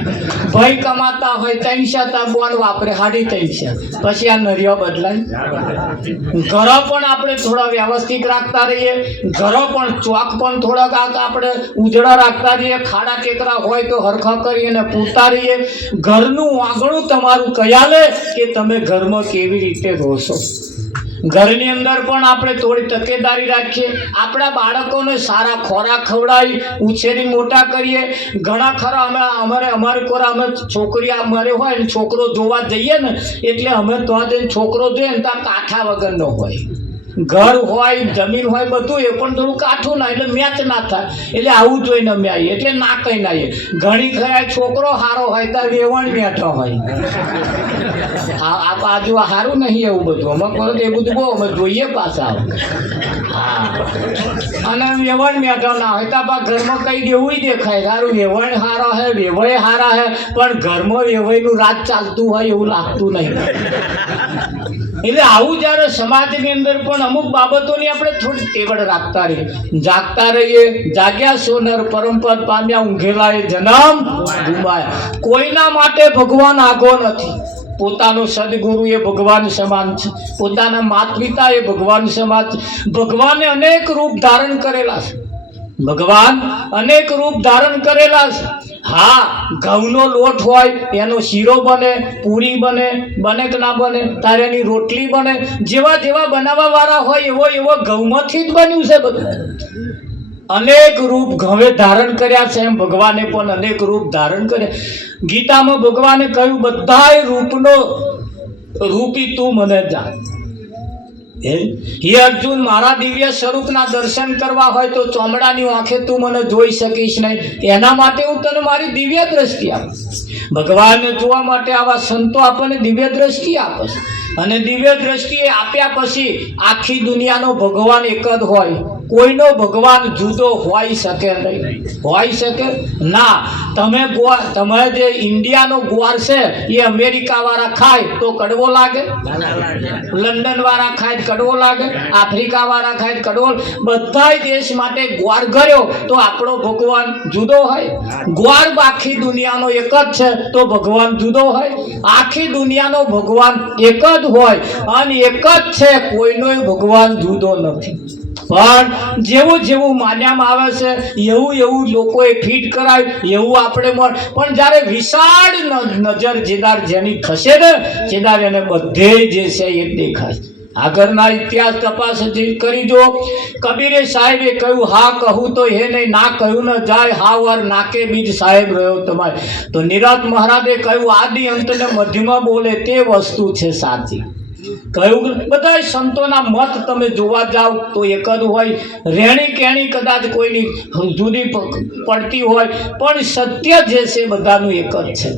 ભાઈ કમાતા હોય 300 બોન્ડ વાપરે 350, પછી આ નરિયો બદલાય. ઘરો પણ આપણે થોડા વ્યવસ્થિત રાખતા રહીએ. ઘરો પણ ચોક પણ થોડાક આપણે ઉજળા રાખતા રહીએ. ખાડા ટેકરા હોય તો હરખા કરીને પૂરતા રહીએ. ઘરનું આંગણું તમારું કયાલે કે તમે ઘરમાં કેવી રીતે રહો છો. ઘરની અંદર પણ આપણે થોડી તકેદારી રાખીએ. આપણા બાળકોને સારા ખોરાક ખવડાવી ઉછેરી મોટા કરીએ. ઘણા ખરા અમારે કોરા અમે છોકરી અમારે હોય ને છોકરો જોવા જઈએ ને એટલે અમે તો જઈને છોકરો જોઈએ ને ત્યાં કાંઠા વગરનો હોય. ઘર હોય, જમીન હોય, બધું એ પણ થોડું કાઠું ના એટલે મેચ ના થાય. એટલે આવું જોઈને અમે આવીએ એટલે ના કઈ ના આવીએ. ઘણી ખરા છોકરો સારો હોય ત્યાં વેવણ બેઠો હોય. આ બાજુ સારું નહીં એવું બધું અમે કહો એ બધું બહુ અમે જોઈએ પાછા. હા, અને વેવણ બેઠો ના હોય ત્યાં ઘરમાં કઈ દેવું દેખાય. સારું વેવણ સારા હે, વેવય સારા હે, પણ ઘરમાં વેવયનું રાજ ચાલતું હોય એવું લાગતું નહીં. એટલે આવું જ્યારે સમાજની અંદર પણ અમુક બાબતોની આપણે થોડી તેવડ રાખતા રહીએ, જાગતા રહીએ. જાગ્યા સોનર પરમપદ પામ્યા, ઊંઘેલા એ જન્મ ગુમાયા. કોઈના માટે ભગવાન આગો નથી. પોતાનો સદગુરુ એ ભગવાન સમાન છે. પોતાના માતા પિતા એ ભગવાન સમાન છે. ભગવાને અનેક રૂપ ધારણ કરેલા છે. ભગવાન અનેક રૂપ ધારણ કરેલા છે. હા, ઘઉંનો લોટ હોય એનો શીરો બને, પૂરી બને, બને કે ના બને, તારે એની રોટલી બને. જેવા જેવા બનાવવા વાળા હોય એવો ઘઉંમાંથી જ બન્યું છે બધું. અનેક રૂપ ઘવે ધારણ કર્યા છે. એમ ભગવાને પણ અનેક રૂપ ધારણ કર્યા. ગીતામાં ભગવાને કહ્યું બધાય રૂપનો રૂપી તું મને જા. હે અર્જુન, મારા દિવ્ય સ્વરૂપના દર્શન કરવા હોય તો ચોમડાની આંખે તું મને જોઈ શકીશ નહીં. એના માટે હું તને મારી દિવ્ય દ્રષ્ટિ આપું. ભગવાનને જોવા માટે આવા સંતો આપણને દિવ્ય દ્રષ્ટિ આપે છે. અને દિવ્ય દ્રષ્ટિએ આપ્યા પછી આખી દુનિયાનો ભગવાન એક જ હોય. કોઈનો ભગવાન જુદો હોઈ શકે નહીં. હોઈ શકે ના. તમે જે ઇન્ડિયાનો ગોળ છે એ અમેરિકા વાળા ખાય તો કડવો લાગે, લંડન વાળા ખાય કડવો લાગે, આફ્રિકા વાળા ખાય કડવો. બધા દેશ માટે ગોળ કર્યો તો આપણો ભગવાન જુદો હોય. ગોળ આખી દુનિયાનો એક જ છે તો ભગવાન જુદો હોય. આખી દુનિયાનો ભગવાન એક જ હોય અને એક જ છે. કોઈનો ભગવાન જુદો નથી. પણ જેવું જેવું માન્યામાં આવે છે એવું લોકોએ ફીટ કરાય એવું આપણે પણ જ્યારે વિશાળ નજર જેદાર જેની થશે ને જેદાર એને બધે જે છે એ દેખાય. આગળના ઇતિહાસ તપાસ કરી જો. કબીરે સાહેબે કહ્યું હા કહું તો હે નહીં, ના કહ્યું ન જાય. હા વાર નાકે બીજ સાહેબ રહ્યો તમારે. તો નિરાત મહારાજે કહ્યું આદિ અંતને મધ્યમાં બોલે તે વસ્તુ છે સાચી. કહ્યું બધા સંતોના મત તમે જોવા જાઓ તો એક જ હોય. રહેણી કેણી કદાચ કોઈની જુદી પડતી હોય પણ સત્ય જે છે બધાનું એક જ છે.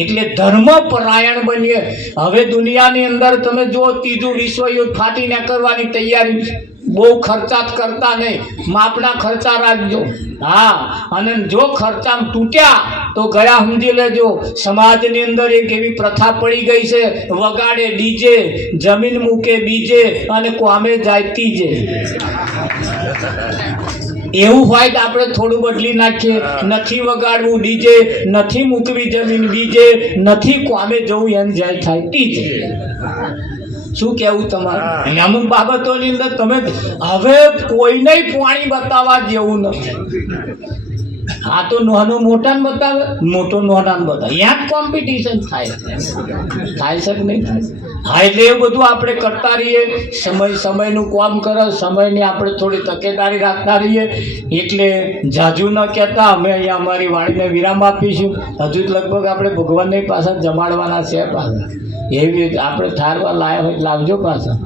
એટલે ધર્મ પરાયણ બનીએ. હવે દુનિયાની અંદર તમે જો ત્રીજું વિશ્વયુદ્ધ ફાટી નીકળવાની તૈયારી. બહુ ખર્ચા કરતા નહીં, માપના ખર્ચા રાખજો. હા, અને જો ખર્ચા તૂટ્યા તો ગયા સમજી લેજો. સમાજની અંદર એક એવી પ્રથા પડી ગઈ છે, વગાડે ડીજે, જમીન મૂકે બીજે અને કોમે જાય ત્રીજે. એવું હોય તો આપણે થોડું બદલી નાખીએ. નથી વગાડવું ડીજે, નથી મૂકવી જમીન બીજે, નથી કોમે જવું એમ જાય થાય ત્રીજે. શું કેવું તમારું? અમુક બાબતોની અંદર તમે હવે કોઈને પાણી બતાવવા જેવું નથી. આ તો નાનો મોટાને બતાવે, મોટો નાનાને બતાવે. ત્યાં જ કોમ્પિટિશન થાય છે કે નહીં થાય? હા, એટલે એવું બધું આપણે કરતા રહીએ. સમયનું કામ કરો, સમયની આપણે થોડી તકેદારી રાખતા રહીએ. એટલે જાજુ ન કહેતા અમે અહીંયા અમારી વાણીને વિરામ આપીશું. હજુ જ લગભગ આપણે ભગવાનની પાસે જમાડવાના છે પાછા. એવી આપણે ઠારવા લાયા હોય લાવજો પાછા.